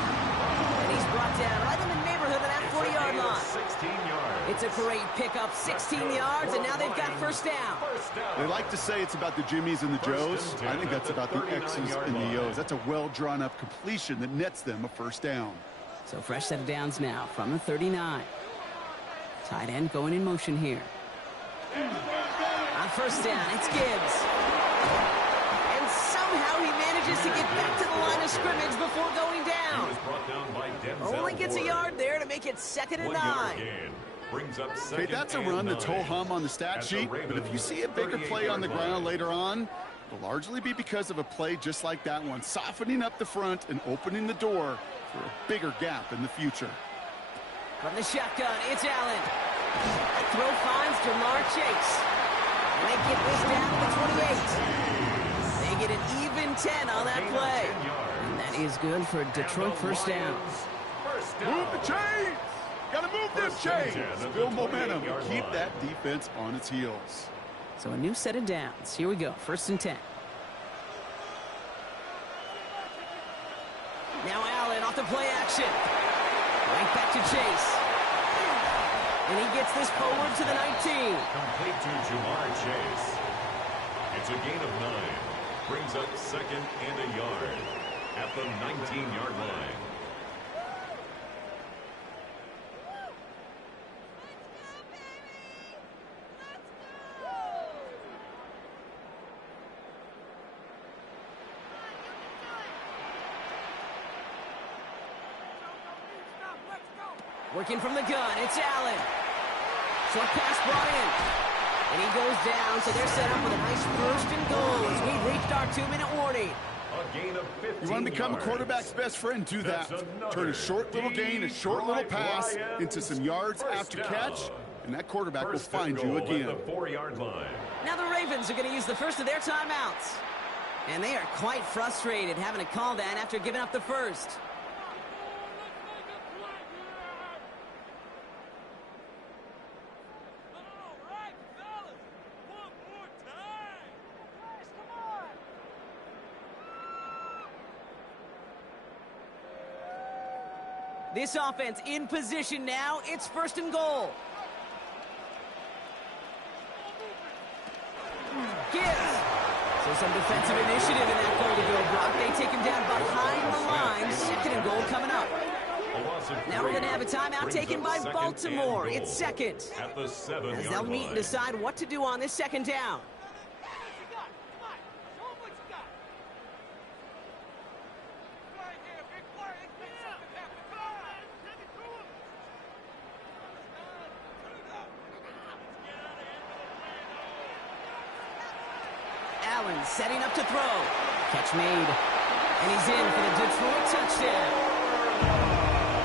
And he's brought down right in the neighborhood of that 40-yard line. 16 yards. It's a great pickup, 16 yards, and now they've got first down. They like to say it's about the Jimmies and the Joes. I think that's about the X's and the O's. That's a well-drawn-up completion that nets them a first down. So fresh set of downs now from the 39. Tight end going in motion here. On first down, it's Gibbs. And somehow he manages to get back to the line of scrimmage before going down. Only gets a yard there to make it 2nd and 9. Okay, that's a run that's ho-hum on the stat sheet, but if you see a bigger play on the ground later on, It'll largely be because of a play just like that one, softening up the front and opening the door for a bigger gap in the future. From the shotgun, it's Allen. That throw finds Jamar Chase. And they get this down to the 28. They get an even 10 on that play. And that is good for Detroit first down. Move the chains! Gotta move them chains! Build momentum and keep that defense on its heels. So a new set of downs. Here we go, 1st and 10. Now Allen off the play action. Right back to Chase. And he gets this forward to the 19. Complete to Jamar Chase. It's a gain of 9. Brings up 2nd and a yard at the 19-yard line. Working from the gun, it's Allen. Short pass brought in. And he goes down, so they're set up with a nice 1st and goal as we've reached our 2-minute warning. A gain of 15 You want to become yards. a quarterback's best friend, do that. Turn a short little gain, a short little pass into some yards after catch, and that quarterback will find you again. At the 4-yard line. Now the Ravens are going to use the first of their timeouts. And they are quite frustrated having to call that after giving up the first. This offense in position now. It's 1st and goal. Gibbs. So some defensive initiative in that goal to go block. They take him down behind the line. 2nd and goal coming up. Now we're going to have a timeout taken by Baltimore. It's 2nd. At the 7-yard As they'll meet and line. decide what to do on this 2nd down. Allen setting up to throw. Catch made. And he's in for the Detroit touchdown.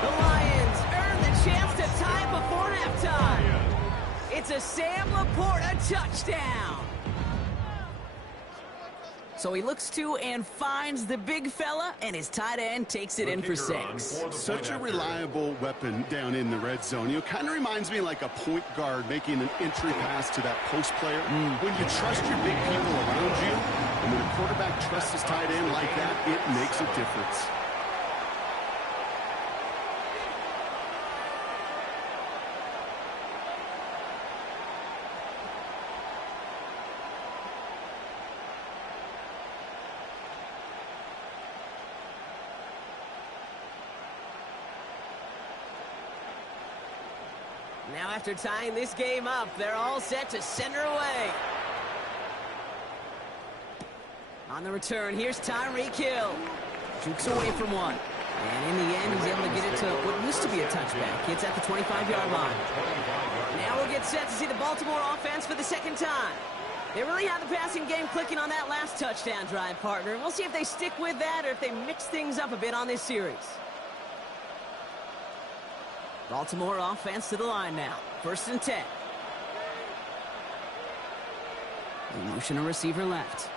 The Lions earn the chance to tie it before halftime. It's a Sam Laporta touchdown. So he looks to and finds the big fella, and his tight end takes it in for 6. Such a reliable weapon down in the red zone. You know, kind of reminds me like a point guard making an entry pass to that post player. When you trust your big people around you, and when a quarterback trusts his tight end like that, it makes a difference. Now after tying this game up, they're all set to send her away. On the return, here's Tyreek Hill. Jukes away from one. And in the end, he's able to get it to what used to be a touchback. It's at the 25-yard line. Now we'll get set to see the Baltimore offense for the 2nd time. They really had the passing game clicking on that last touchdown drive, partner. And we'll see if they stick with that or if they mix things up a bit on this series. Baltimore offense to the line now. 1st and 10. They motion a receiver left.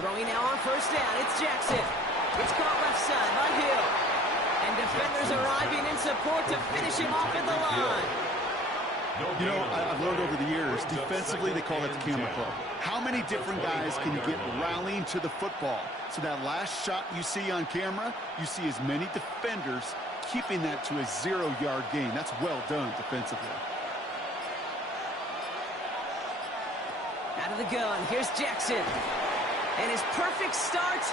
Throwing now on 1st down. It's Jackson. It's caught left side by Hill. And defenders arriving in support to finish him off at the line. You know, I've learned over the years, defensively, they call it the camera club. How many different guys can you get rallying to the football? So that last shot you see on camera, you see as many defenders keeping that to a 0-yard gain. That's well done defensively. Out of the gun, here's Jackson. And his perfect start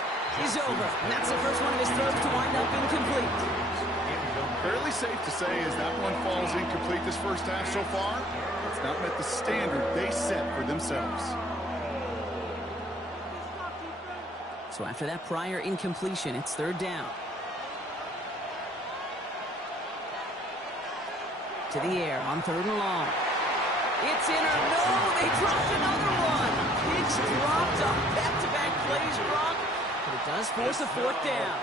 is over. And that's the first one of his throws to wind up incomplete. Fairly safe to say as that one falls incomplete this first half so far, it's not met the standard they set for themselves. So after that prior incompletion, it's 3rd down. To the air on 3rd and long. It's in or no, they dropped another one. It's dropped on back-to-back plays, Brock, but it does force a fourth down.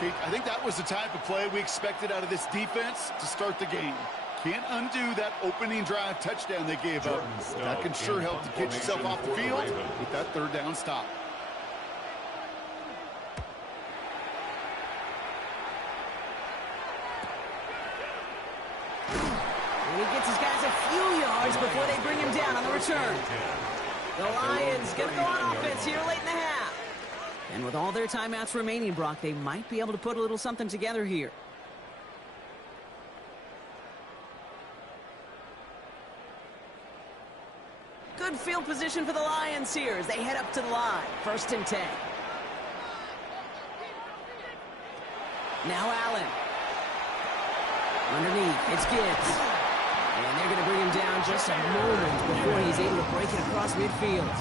Kate, I think that was the type of play we expected out of this defense to start the game. Can't undo that opening drive touchdown they gave up. That can sure help to get yourself off the field with that third down stop. And he gets his guys a few yards before they bring him down on the return. The Lions going to go on offense here late in the half. And with all their timeouts remaining, Brock, they might be able to put a little something together here. Good field position for the Lions here as they head up to the line. 1st and 10. Now Allen. Underneath, it's Gibbs. And they're going to bring him down just a moment before he's able to break it across midfield.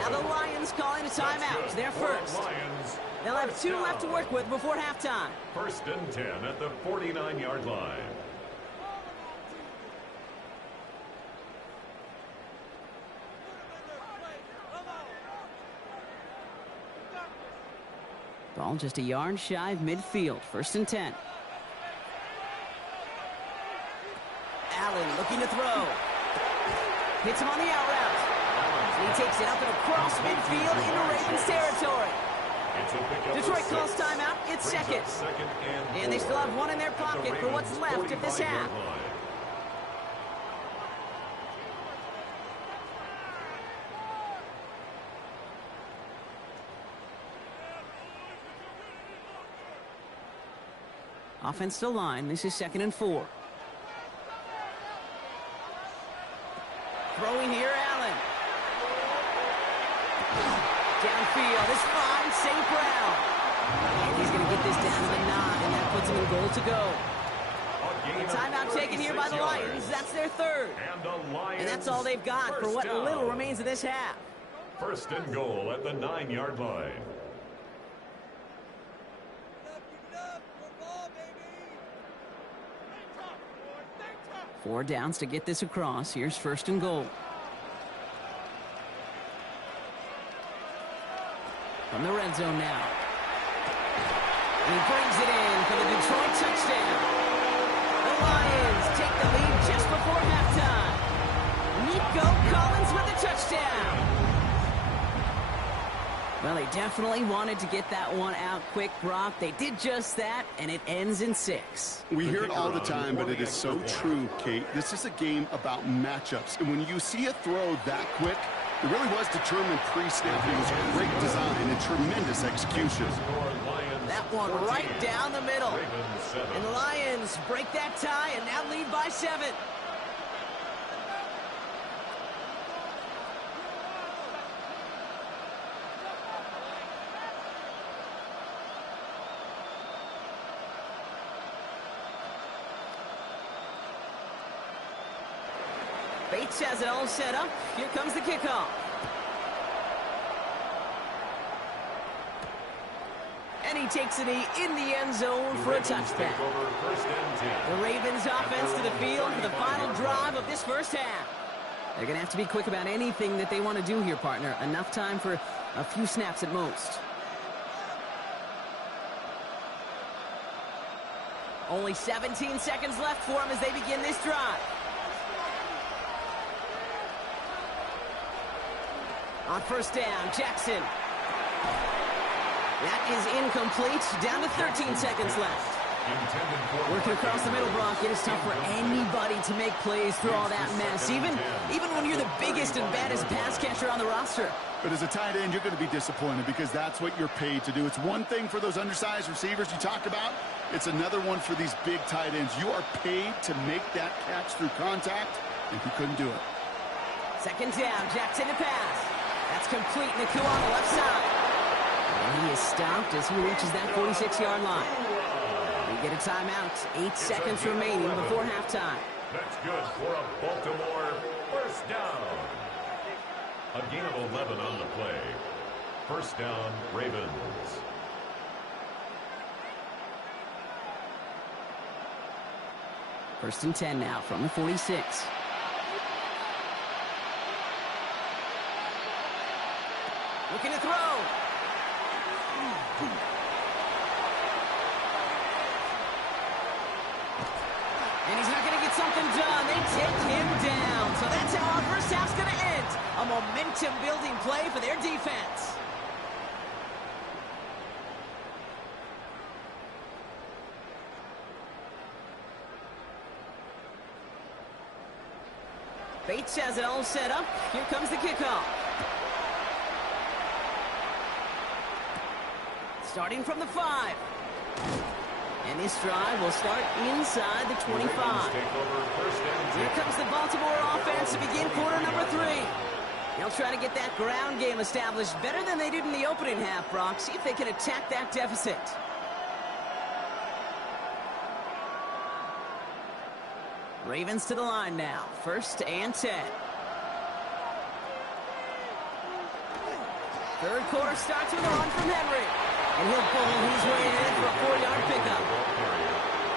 Now the Lions calling a timeout. They're first. They'll have 2 left to work with before halftime. 1st and 10 at the 49-yard line. Ball just a yard shy of midfield. 1st and 10. Allen looking to throw. Hits him on the out route. He takes it up and across midfield into Ravens territory. Detroit calls timeout. It's second. And they still have 1 in their pocket for what's left of this half. Offense to line. This is 2nd and 4. Throwing here, Allen. Downfield is fine. St. Brown. And he's going to get this down to the 9, and that puts him in goal to go. A timeout taken here by the Lions. That's their 3rd. And that's all they've got for what little remains of this half. 1st and goal at the 9-yard line. 4 downs to get this across. Here's 1st and goal. From the red zone now. And he brings it in for the Detroit touchdown. The Lions take the lead just before halftime. Nico Collins with the touchdown. Well, they definitely wanted to get that one out quick, Brock. They did just that, and it ends in 6. We hear it all the time, but it is so true, Kate. This is a game about matchups. And when you see a throw that quick, it really was determined pre-snap. It was great design and tremendous execution. That one right down the middle. And the Lions break that tie and now lead by 7. Bates has it all set up. Here comes the kickoff. And he takes it in the end zone for a touchdown. The Ravens offense to the field for the final drive of this first half. They're going to have to be quick about anything that they want to do here, partner. Enough time for a few snaps at most. Only 17 seconds left for them as they begin this drive. On 1st down, Jackson. That is incomplete. Down to 13 seconds left. Working across the middle, Brock. It is tough for anybody to make plays through all that mess, even when you're the biggest and baddest pass catcher on the roster. But as a tight end, you're going to be disappointed because that's what you're paid to do. It's one thing for those undersized receivers you talk about. It's another one for these big tight ends. You are paid to make that catch through contact, and he couldn't do it. 2nd down, Jackson to pass. That's complete. Nakua on the left side. And he is stopped as he reaches that 46-yard line. We get a timeout. 8 seconds remaining before halftime. That's good for a Baltimore 1st down. A gain of 11 on the play. 1st down, Ravens. First and 10 now from the 46. Looking to throw. And he's not going to get something done. They take him down. So that's how our first half's going to end. A momentum-building play for their defense. Bates has it all set up. Here comes the kickoff. Starting from the 5. And this drive will start inside the 25. Here comes the Baltimore offense to begin quarter number 3. They'll try to get that ground game established better than they did in the opening half, Brock. See if they can attack that deficit. Ravens to the line now. First and 10. Third quarter starts with a run from Henry. And he'll pull his way in for a 4-yard pickup.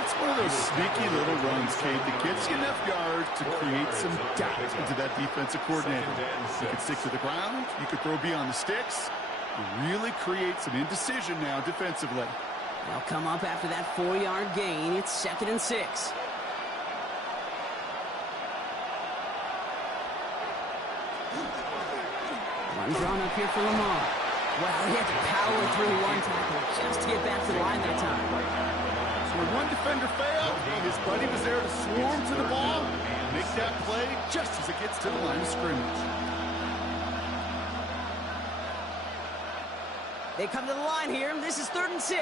It's one of those sneaky little runs, Kate, that gets you enough yards to create some doubt into that defensive coordinator. You can stick to the ground. You could throw beyond the sticks. You really create some indecision now defensively. They'll come up after that 4-yard gain. It's 2nd and 6. One drawn up here for Lamar. Well, he had to power through one tackle just to get back to the line that time. So when one defender failed, his buddy was there to swarm to the ball, make that play just as it gets to the line of scrimmage. They come to the line here. This is 3rd and 6.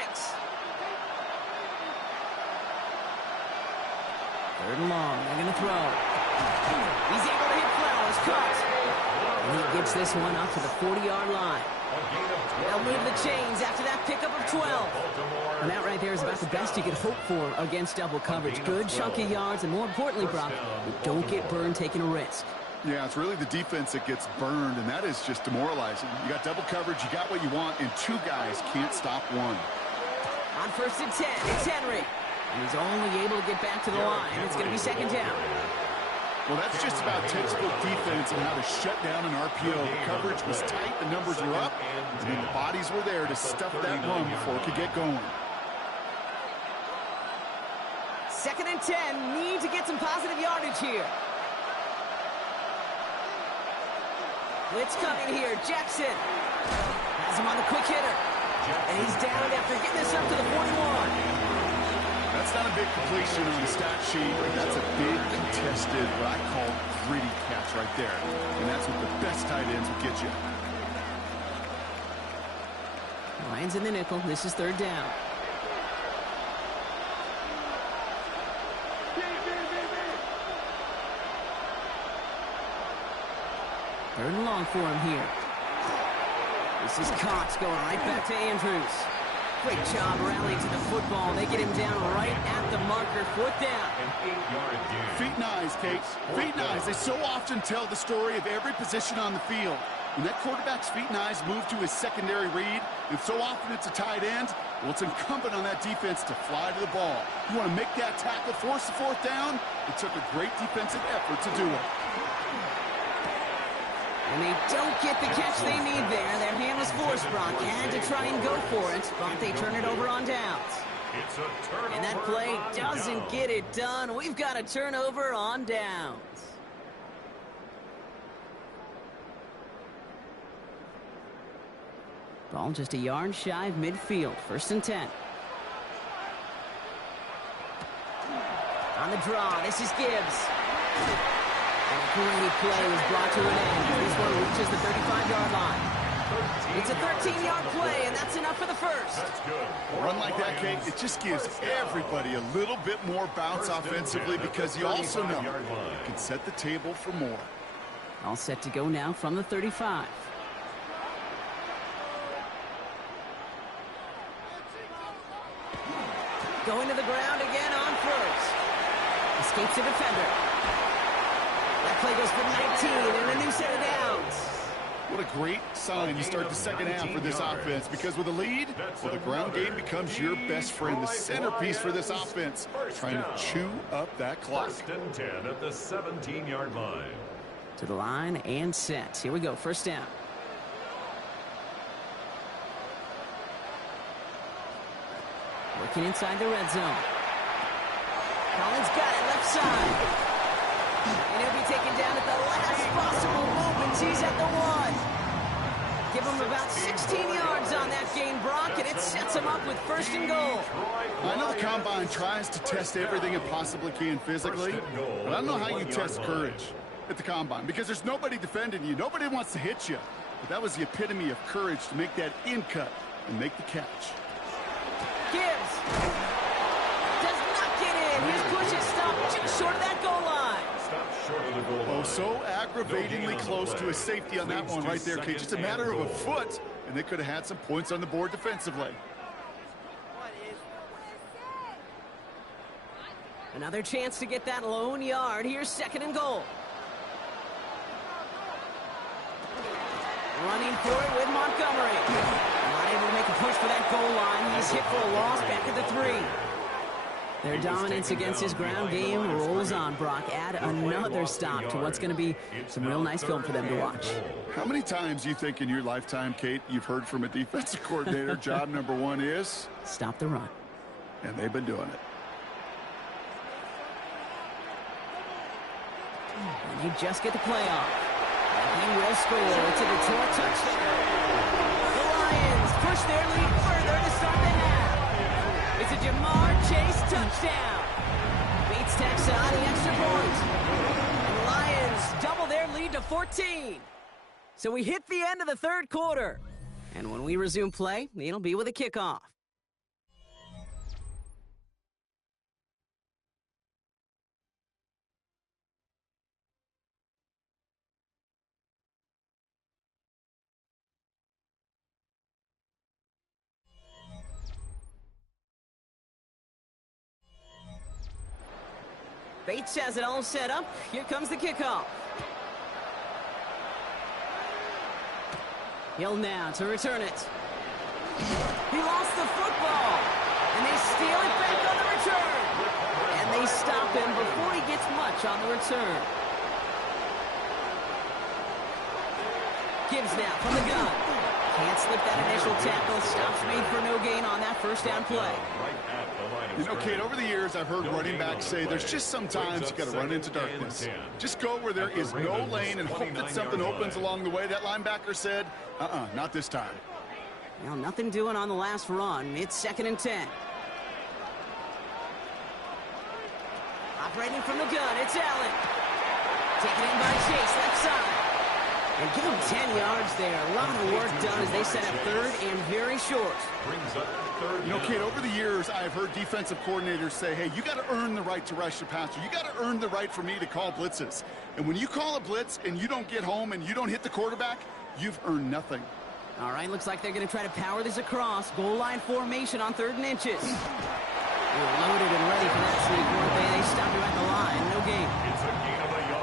3rd and long. They're going to throw. He's able to hit Flowers. Caught. And he gets this one up to the 40-yard line. They'll move the chains after that pickup of 12. And that right there is about the best you could hope for against double coverage. Good chunky yards, and more importantly, Brock, you don't get burned taking a risk. Yeah, it's really the defense that gets burned, and that is just demoralizing. You got double coverage, you got what you want, and 2 guys can't stop one. On 1st and 10, it's Henry. And he's only able to get back to the line. It's going to be 2nd down. Well, that's just about textbook defense and how to shut down an RPO. The coverage was tight, the numbers were up, and then the bodies were there to stuff that run before it could get going. 2nd and 10, need to get some positive yardage here. Blitz coming here, Jackson. Has him on the quick hitter. And he's down after getting this up to the 41. That's not a big completion on the stat sheet, but that's a big contested, what I call gritty catch right there. And that's what the best tight ends will get you. Lions in the nickel. This is 3rd down. Third and long for him here. This is Cox going right back to Andrews. Great job rallying to the football. They get him down right at the marker. 4th down. Feet and eyes, Kate. Feet and eyes. They so often tell the story of every position on the field. When that quarterback's feet and eyes move to his secondary read, and so often it's a tight end, well, it's incumbent on that defense to fly to the ball. You want to make that tackle, force the 4th down? It took a great defensive effort to do it. And they don't get the catch they need there. Their hand was forced, Brock. Had to try and go for it, but they turn it over on downs. And that play doesn't get it done. We've got a turnover on downs. Ball just a yard shy of midfield. 1st and 10. On the draw, this is Gibbs. And a great play was brought to an end. This one reaches the 35-yard line. It's a 13-yard play, and that's enough for the first. A run like that, Kate, it just gives everybody a little bit more bounce offensively because you also know you can set the table for more. All set to go now from the 35. Going to the ground again on 1st. Escapes the defender. That play goes for 19 and a new set of downs. What a great sign to start the second half for this offense, because with a lead, well, the ground game becomes your best friend, the centerpiece for this offense, trying to chew up that clock. 1st and 10 at the 17-yard line. To the line and set. Here we go, first down. Working inside the red zone. Collins got it left side. And he'll be taken down at the last possible moment. He's at the 1. Give him about 16 yards on that gain, Brock, and it sets him up with 1st and goal. I know the Combine tries to test everything it possibly can physically, but I don't know how you test courage at the Combine, because there's nobody defending you. Nobody wants to hit you. But that was the epitome of courage to make that in cut and make the catch. Gibbs does not get in. His push is stopped just short of that goal line. Oh, so aggravatingly close to a safety on that one right there, Kate. Just a matter of a foot, and they could have had some points on the board defensively. Another chance to get that lone yard. Here's 2nd and goal. Running for it with Montgomery. Not able to make a push for that goal line. He's hit for a loss back at the 3. Their dominance against his ground game rolls on, Brock. Add another stop to what's going to be some real nice film for them to watch. How many times do you think in your lifetime, Kate, you've heard from a defensive coordinator, job number 1 is? Stop the run. And they've been doing it. And they just get the play off. And he will score. It's a Detroit touchdown. The Lions push their lead further to start the half. It's a Jamar Chase touchdown. Beats Texas on the extra point. And the Lions double their lead to 14. So we hit the end of the 3rd quarter. And when we resume play, it'll be with a kickoff. Bates has it all set up. Here comes the kickoff. Hill now to return it. He lost the football. And they steal it back on the return. And they stop him before he gets much on the return. Gibbs now from the gun. Can't slip that initial tackle. Stops made for no gain on that 1st down play. You know, Kate, over the years, I've heard running backs say there's just sometimes you got to run into darkness. Just go where there is no lane and hope that something opens along the way. That linebacker said, not this time. Well, nothing doing on the last run. It's 2nd and 10. Operating from the gun, it's Allen. Taken in by Chase, left side. And give him 10 yards there. A lot of work done as they set up 3rd and very short. You know, Kate, over the years, I've heard defensive coordinators say, hey, you got to earn the right to rush the passer. You got to earn the right for me to call blitzes. And when you call a blitz and you don't get home and you don't hit the quarterback, you've earned nothing. All right, looks like they're going to try to power this across. Goal line formation on 3rd and inches. They're loaded and ready for that sneak, weren't they? They stop you at the line. No gain.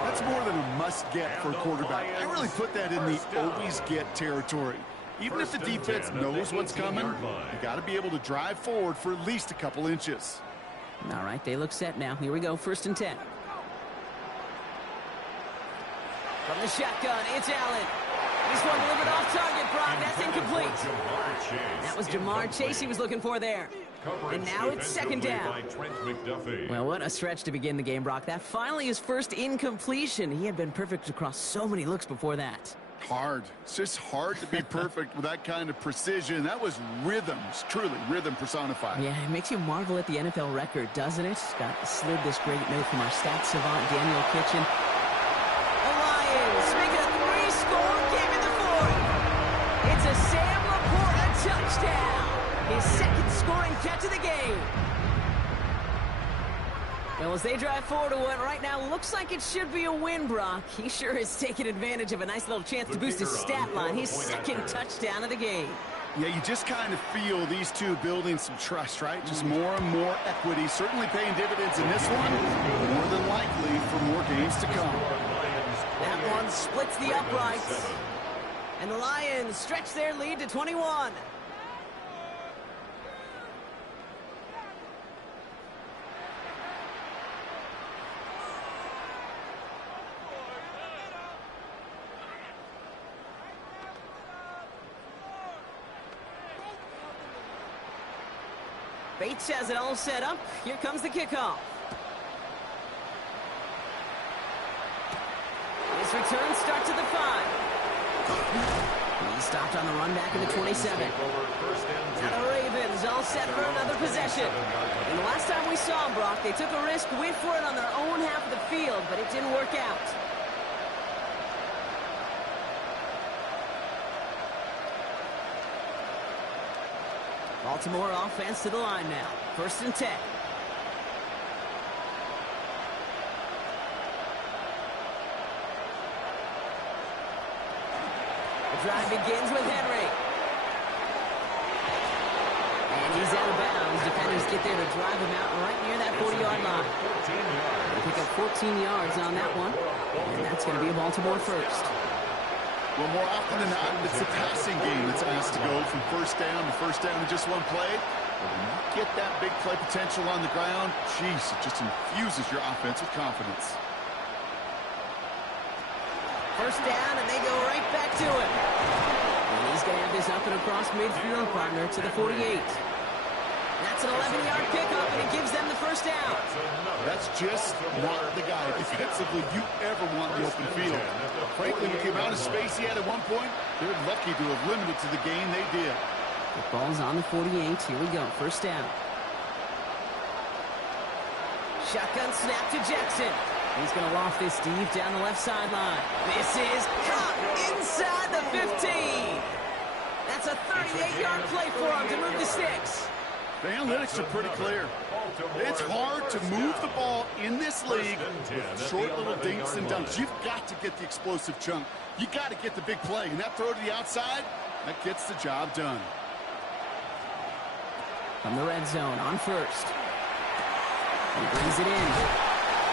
That's more than a must-get for a quarterback. I really put that in the always-get territory. Even if the defense knows what's coming, you got to be able to drive forward for at least a couple inches. All right, they look set now. Here we go, 1st and 10. From the shotgun, it's Allen. This one delivered off target, Brock. That's incomplete. That was Jamar Chase he was looking for there. And now it's 2nd down. Well, what a stretch to begin the game, Brock. That finally his first incompletion. He had been perfect across so many looks before that. Hard. It's just hard to be perfect with that kind of precision. That was rhythm. It's truly rhythm personified. Yeah, it makes you marvel at the NFL record, doesn't it? Got slid this great note from our stats savant, Daniel Kitchen. The Lions make it a 3-score game in the 4th. It's a Sam Laporta touchdown. His 2nd scoring catch of the game. Well, as they drive forward to what right now looks like it should be a win, Brock. He sure is taking advantage of a nice little chance to boost his stat line. His 2nd touchdown of the game. Yeah, you just kind of feel these two building some trust, right? Just more and more equity, certainly paying dividends in this one, more than likely for more games to come. That one splits the uprights. And the Lions stretch their lead to 21. Bates has it all set up. Here comes the kickoff. His return starts at the 5. He stopped on the run back in the 27. Now the Ravens all set for another possession. And the last time we saw them, Brock, they took a risk, went for it on their own half of the field, but it didn't work out. Baltimore offense to the line now. 1st and 10. The drive begins with Henry. And he's out of bounds. Defenders get there to drive him out right near that 40-yard line. They pick up 14 yards on that one. And that's going to be a Baltimore first. Well, more often than not, it's the passing game that's asked to go from first down in just one play. But when you get that big play potential on the ground, geez, it just infuses your offense with confidence. First down, and they go right back to him. And he's going to have this up and across midfield, partner, to the 48. That's an 11-yard pickup, and it gives them the first down. That's just not the guy defensively you ever want in the open field. Frankly, with the amount of space he had at one point, they're lucky to have limited to the game they did. The ball's on the 48. Here we go. First down. Shotgun snap to Jackson. He's going to loft this deep down the left sideline. This is caught inside the 15. That's a 38-yard play for him to move the sticks. The analytics are pretty clear. It's hard to move the ball in this league with short little dinks and dunks. You've got to get the explosive chunk. You got to get the big play. And that throw to the outside, that gets the job done. From the red zone on first. He brings it in.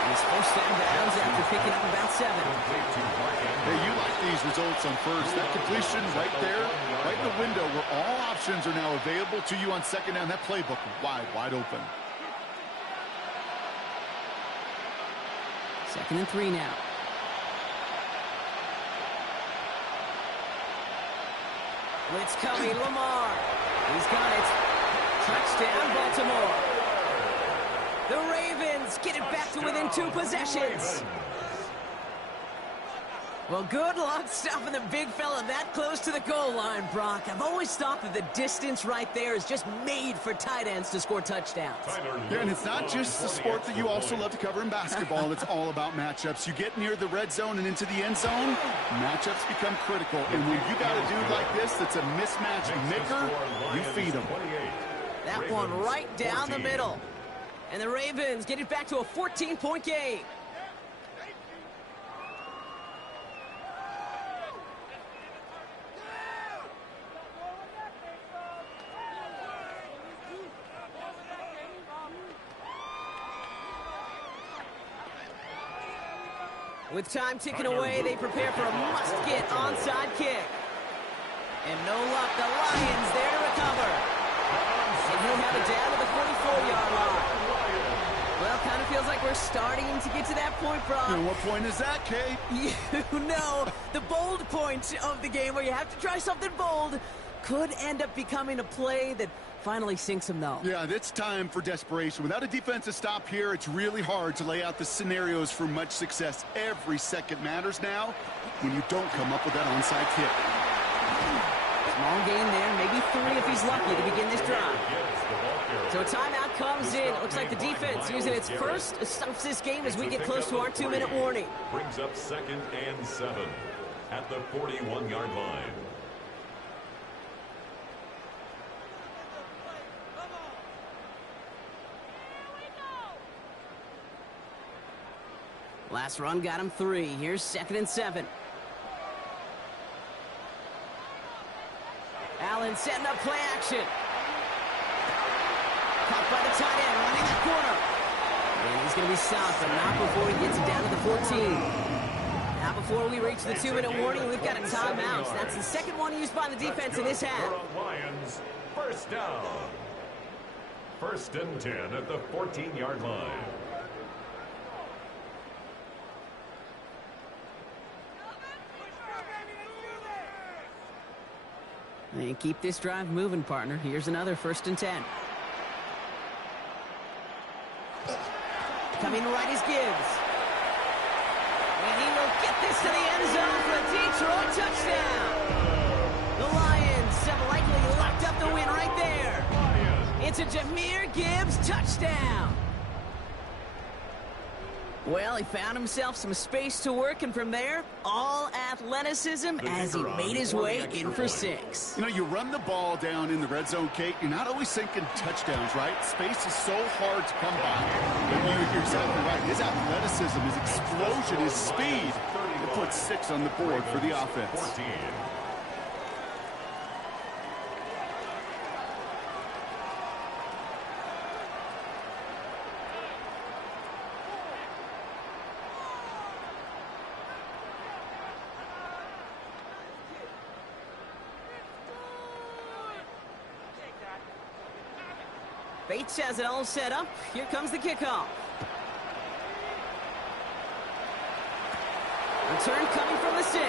He's first down bounds after picking up about 7. Hey, you like these results on first. That completion right there, right in the window where all options are now available to you on second down. That playbook wide open. 2nd and 3 now. Blitz coming, Lamar. He's got it. Touchdown, Baltimore. The Ravens get it back to within 2 possessions. Well, good luck stopping the big fella that close to the goal line, Brock. I've always thought that the distance right there is just made for tight ends to score touchdowns. Yeah, and it's not just the sport that you also love to cover in basketball. It's all about matchups. You get near the red zone and into the end zone, matchups become critical. And when you got a dude like this that's a mismatch maker, you feed him. That one right down the middle. And the Ravens get it back to a 14-point game. With time ticking away, they prepare for a must-get onside kick. And no luck, the Lions there to recover. And he'll have it down to the 44-yard line. Well, kind of feels like we're starting to get to that point, Brock. And what point is that, Kate? You know, the bold point of the game where you have to try something bold could end up becoming a play that finally sinks him, though. Yeah, it's time for desperation. Without a defensive stop here, it's really hard to lay out the scenarios for much success. Every second matters now when you don't come up with that onside kick. Small gain there, maybe 3 if he's lucky to begin this drive. So a timeout comes in. Looks like the defense using its first stops this game as we get close to our 2-minute warning. Brings up 2nd and 7 at the 41-yard line. Last run got him 3. Here's 2nd and 7. Allen setting up play action. Caught by the tight end, running that corner. And he's going to be stopped, but not before he gets it down to the 14. Now before we reach the 2-minute warning, we've got a timeout. That's the second one used by the defense in this half. Lions, first down. First and 10 at the 14-yard line. And keep this drive moving, partner. Here's another 1st and 10. Coming right is Gibbs. And he will get this to the end zone for a Detroit touchdown. The Lions have likely locked up the win right there. It's a Jahmyr Gibbs touchdown. Well, he found himself some space to work, and from there, all athleticism as he made his way in for 6. You know, you run the ball down in the red zone, Kate, you're not always thinking touchdowns, right? Space is so hard to come by. But you're exactly right. His athleticism, his explosion, his speed, it puts 6 on the board for the offense. 14. Bates has it all set up. Here comes the kickoff. Return coming from the 6. He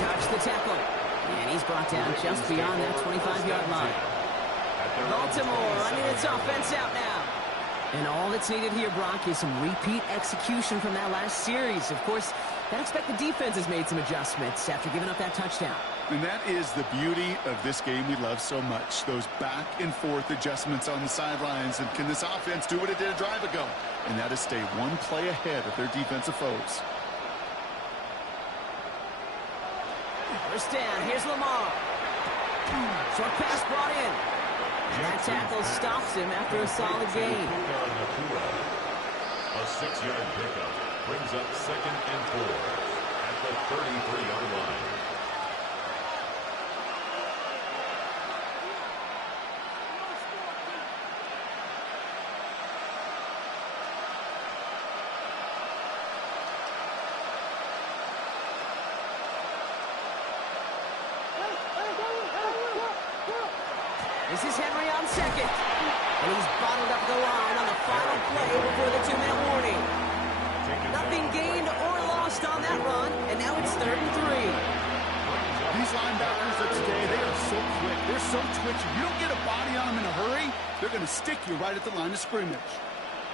dodged the tackle. And he's brought down just beyond that 25-yard line. Baltimore running its offense out now. And all that's needed here, Brock, is some repeat execution from that last series. Of course, I expect the defense has made some adjustments after giving up that touchdown. And that is the beauty of this game we love so much. Those back-and-forth adjustments on the sidelines. And can this offense do what it did a drive ago? And that is stay one play ahead of their defensive foes. First down. Here's Lamar. Short pass brought in. And that tackle stops him after a solid gain. A 6-yard pickup brings up 2nd and 4 at the 33-yard line. This is Henry on 2nd. And he's bottled up the line on the final play before the 2-minute warning. Nothing gained or lost on that run, and now it's 3rd and 3. These linebackers of today, they are so quick. They're so twitchy. You don't get a body on them in a hurry, they're going to stick you right at the line of scrimmage.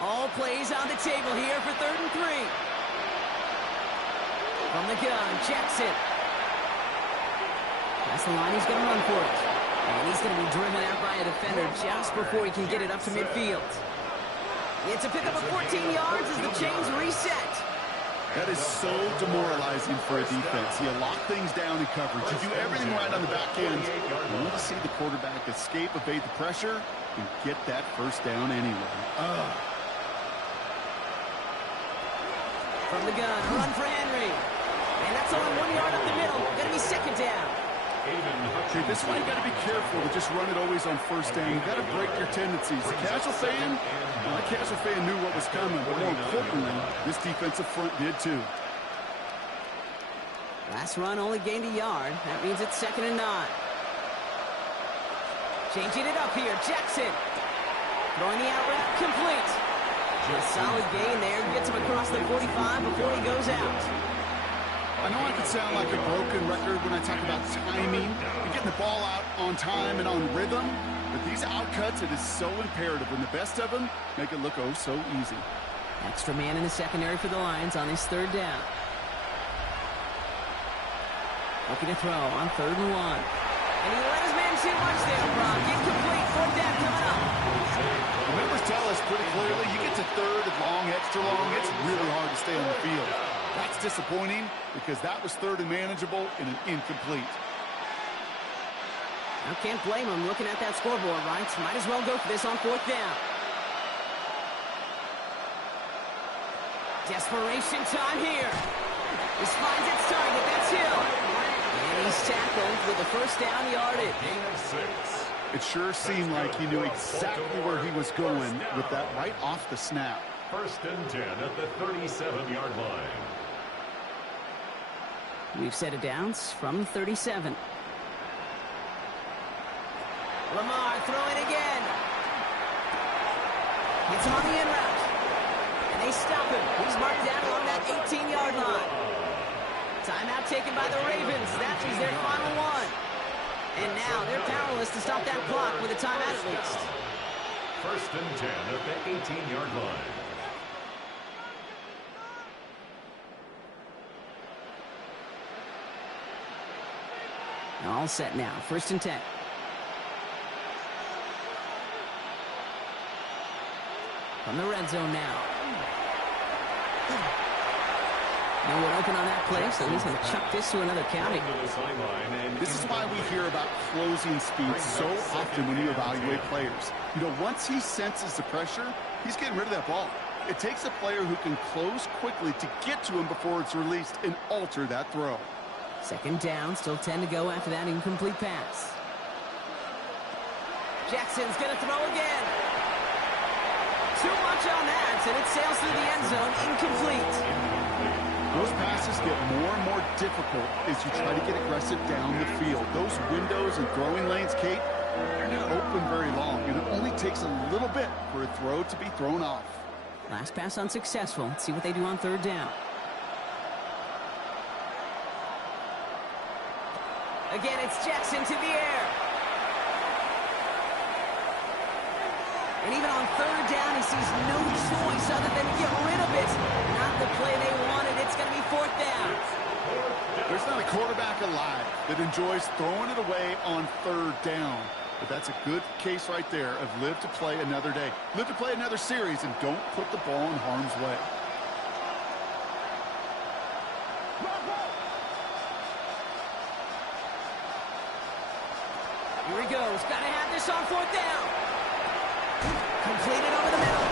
All plays on the table here for 3rd and 3. From the gun, Jackson. That's the line he's going to run for it. And he's going to be driven out by a defender just before he can get it up to midfield. It's a pickup of 14 yards as the chains reset. That is so demoralizing for a defense. You lock things down in coverage. You do everything right on the back end. You want to see the quarterback escape, evade the pressure, and get that first down anyway. From the gun, a run for Henry. And that's only 1 yard up the middle. Going to be 2nd down. Okay, this one you got to be careful to just run it always on first down. You got to break your tendencies. The casual fan knew what was coming, but more importantly, this defensive front did too. Last run only gained a yard. That means it's 2nd and 9. Changing it up here, Jackson. Throwing the out route complete. A solid gain there. Gets him across the 45 before he goes out. I know I could sound like a broken record when I talk about timing and getting the ball out on time and on rhythm, but these outcuts, it is so imperative, and the best of them make it look oh so easy. Extra man in the secondary for the Lions on this 3rd down. Looking to throw on 3rd and 1. And he let his man shoot once there, Brock. Incomplete. 4th down coming up. The numbers tell us pretty clearly, you get to 3rd and long, extra long, it's really hard to stay on the field. That's disappointing because that was 3rd and manageable and an incomplete. I can't blame him looking at that scoreboard, right? Might as well go for this on 4th down. Desperation time here. This finds its target. That's Hill. And he's tackled with the first down yardage. Gain of 6. It sure seemed like he knew exactly where he was going with that right off the snap. 1st and 10 at the 37-yard line. We've set it down from 37. Lamar throwing again. Gets him on the in route. And they stop him. He's marked down along that 18-yard line. Timeout taken by the Ravens. That was their final one. And now they're powerless to stop that clock with a timeout at least. 1st and 10 at the 18-yard line. All set now. 1st and 10. From the red zone now. No one open on that play, so he's going to chuck this to another county. This is why we hear about closing speed so often when you evaluate players. You know, once he senses the pressure, he's getting rid of that ball. It takes a player who can close quickly to get to him before it's released and alter that throw. 2nd down, still 10 to go after that incomplete pass. Jackson's going to throw again. Too much on that, and it sails through the end zone, incomplete. Those passes get more and more difficult as you try to get aggressive down the field. Those windows and throwing lanes, Kate, they're not open very long, and it only takes a little bit for a throw to be thrown off. Last pass unsuccessful. Let's see what they do on 3rd down. Again, it's Jackson to the air. And even on 3rd down, he sees no choice other than to get rid of it. Not the play they wanted. It's going to be 4th down. There's not a quarterback alive that enjoys throwing it away on 3rd down. But that's a good case right there of live to play another day. Live to play another series and don't put the ball in harm's way. Here he goes. Got to have this on 4th down. Completed over the middle.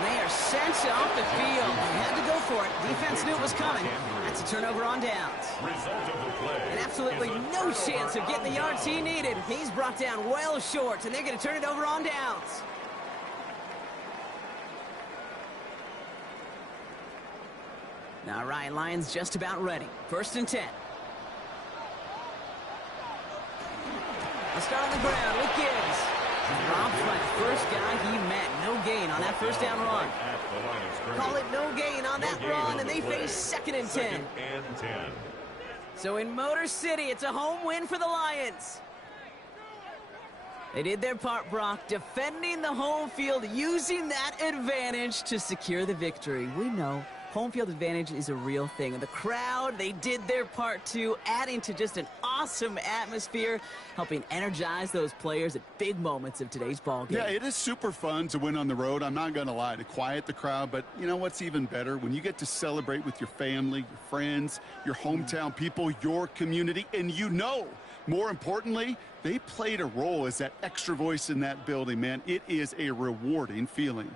And they are sent off the field. They had to go for it. Defense knew it was coming. That's a turnover on downs. And absolutely no chance of getting the yards he needed. He's brought down well short, and they're going to turn it over on downs. All right, Lions just about ready. 1st and 10. I'll start on the ground with Gibbs. Dropped by the first guy he met. No gain on that 1st down run. Call it no gain on that run, and they face 2nd and 10. So in Motor City, it's a home win for the Lions. They did their part, Brock, defending the home field, using that advantage to secure the victory. We know home field advantage is a real thing. And the crowd, they did their part too, adding to just an awesome atmosphere, helping energize those players at big moments of today's ball game. Yeah, it is super fun to win on the road. I'm not going to lie, to quiet the crowd. But you know what's even better? When you get to celebrate with your family, your friends, your hometown people, your community, and you know, more importantly, they played a role as that extra voice in that building, man. It is a rewarding feeling.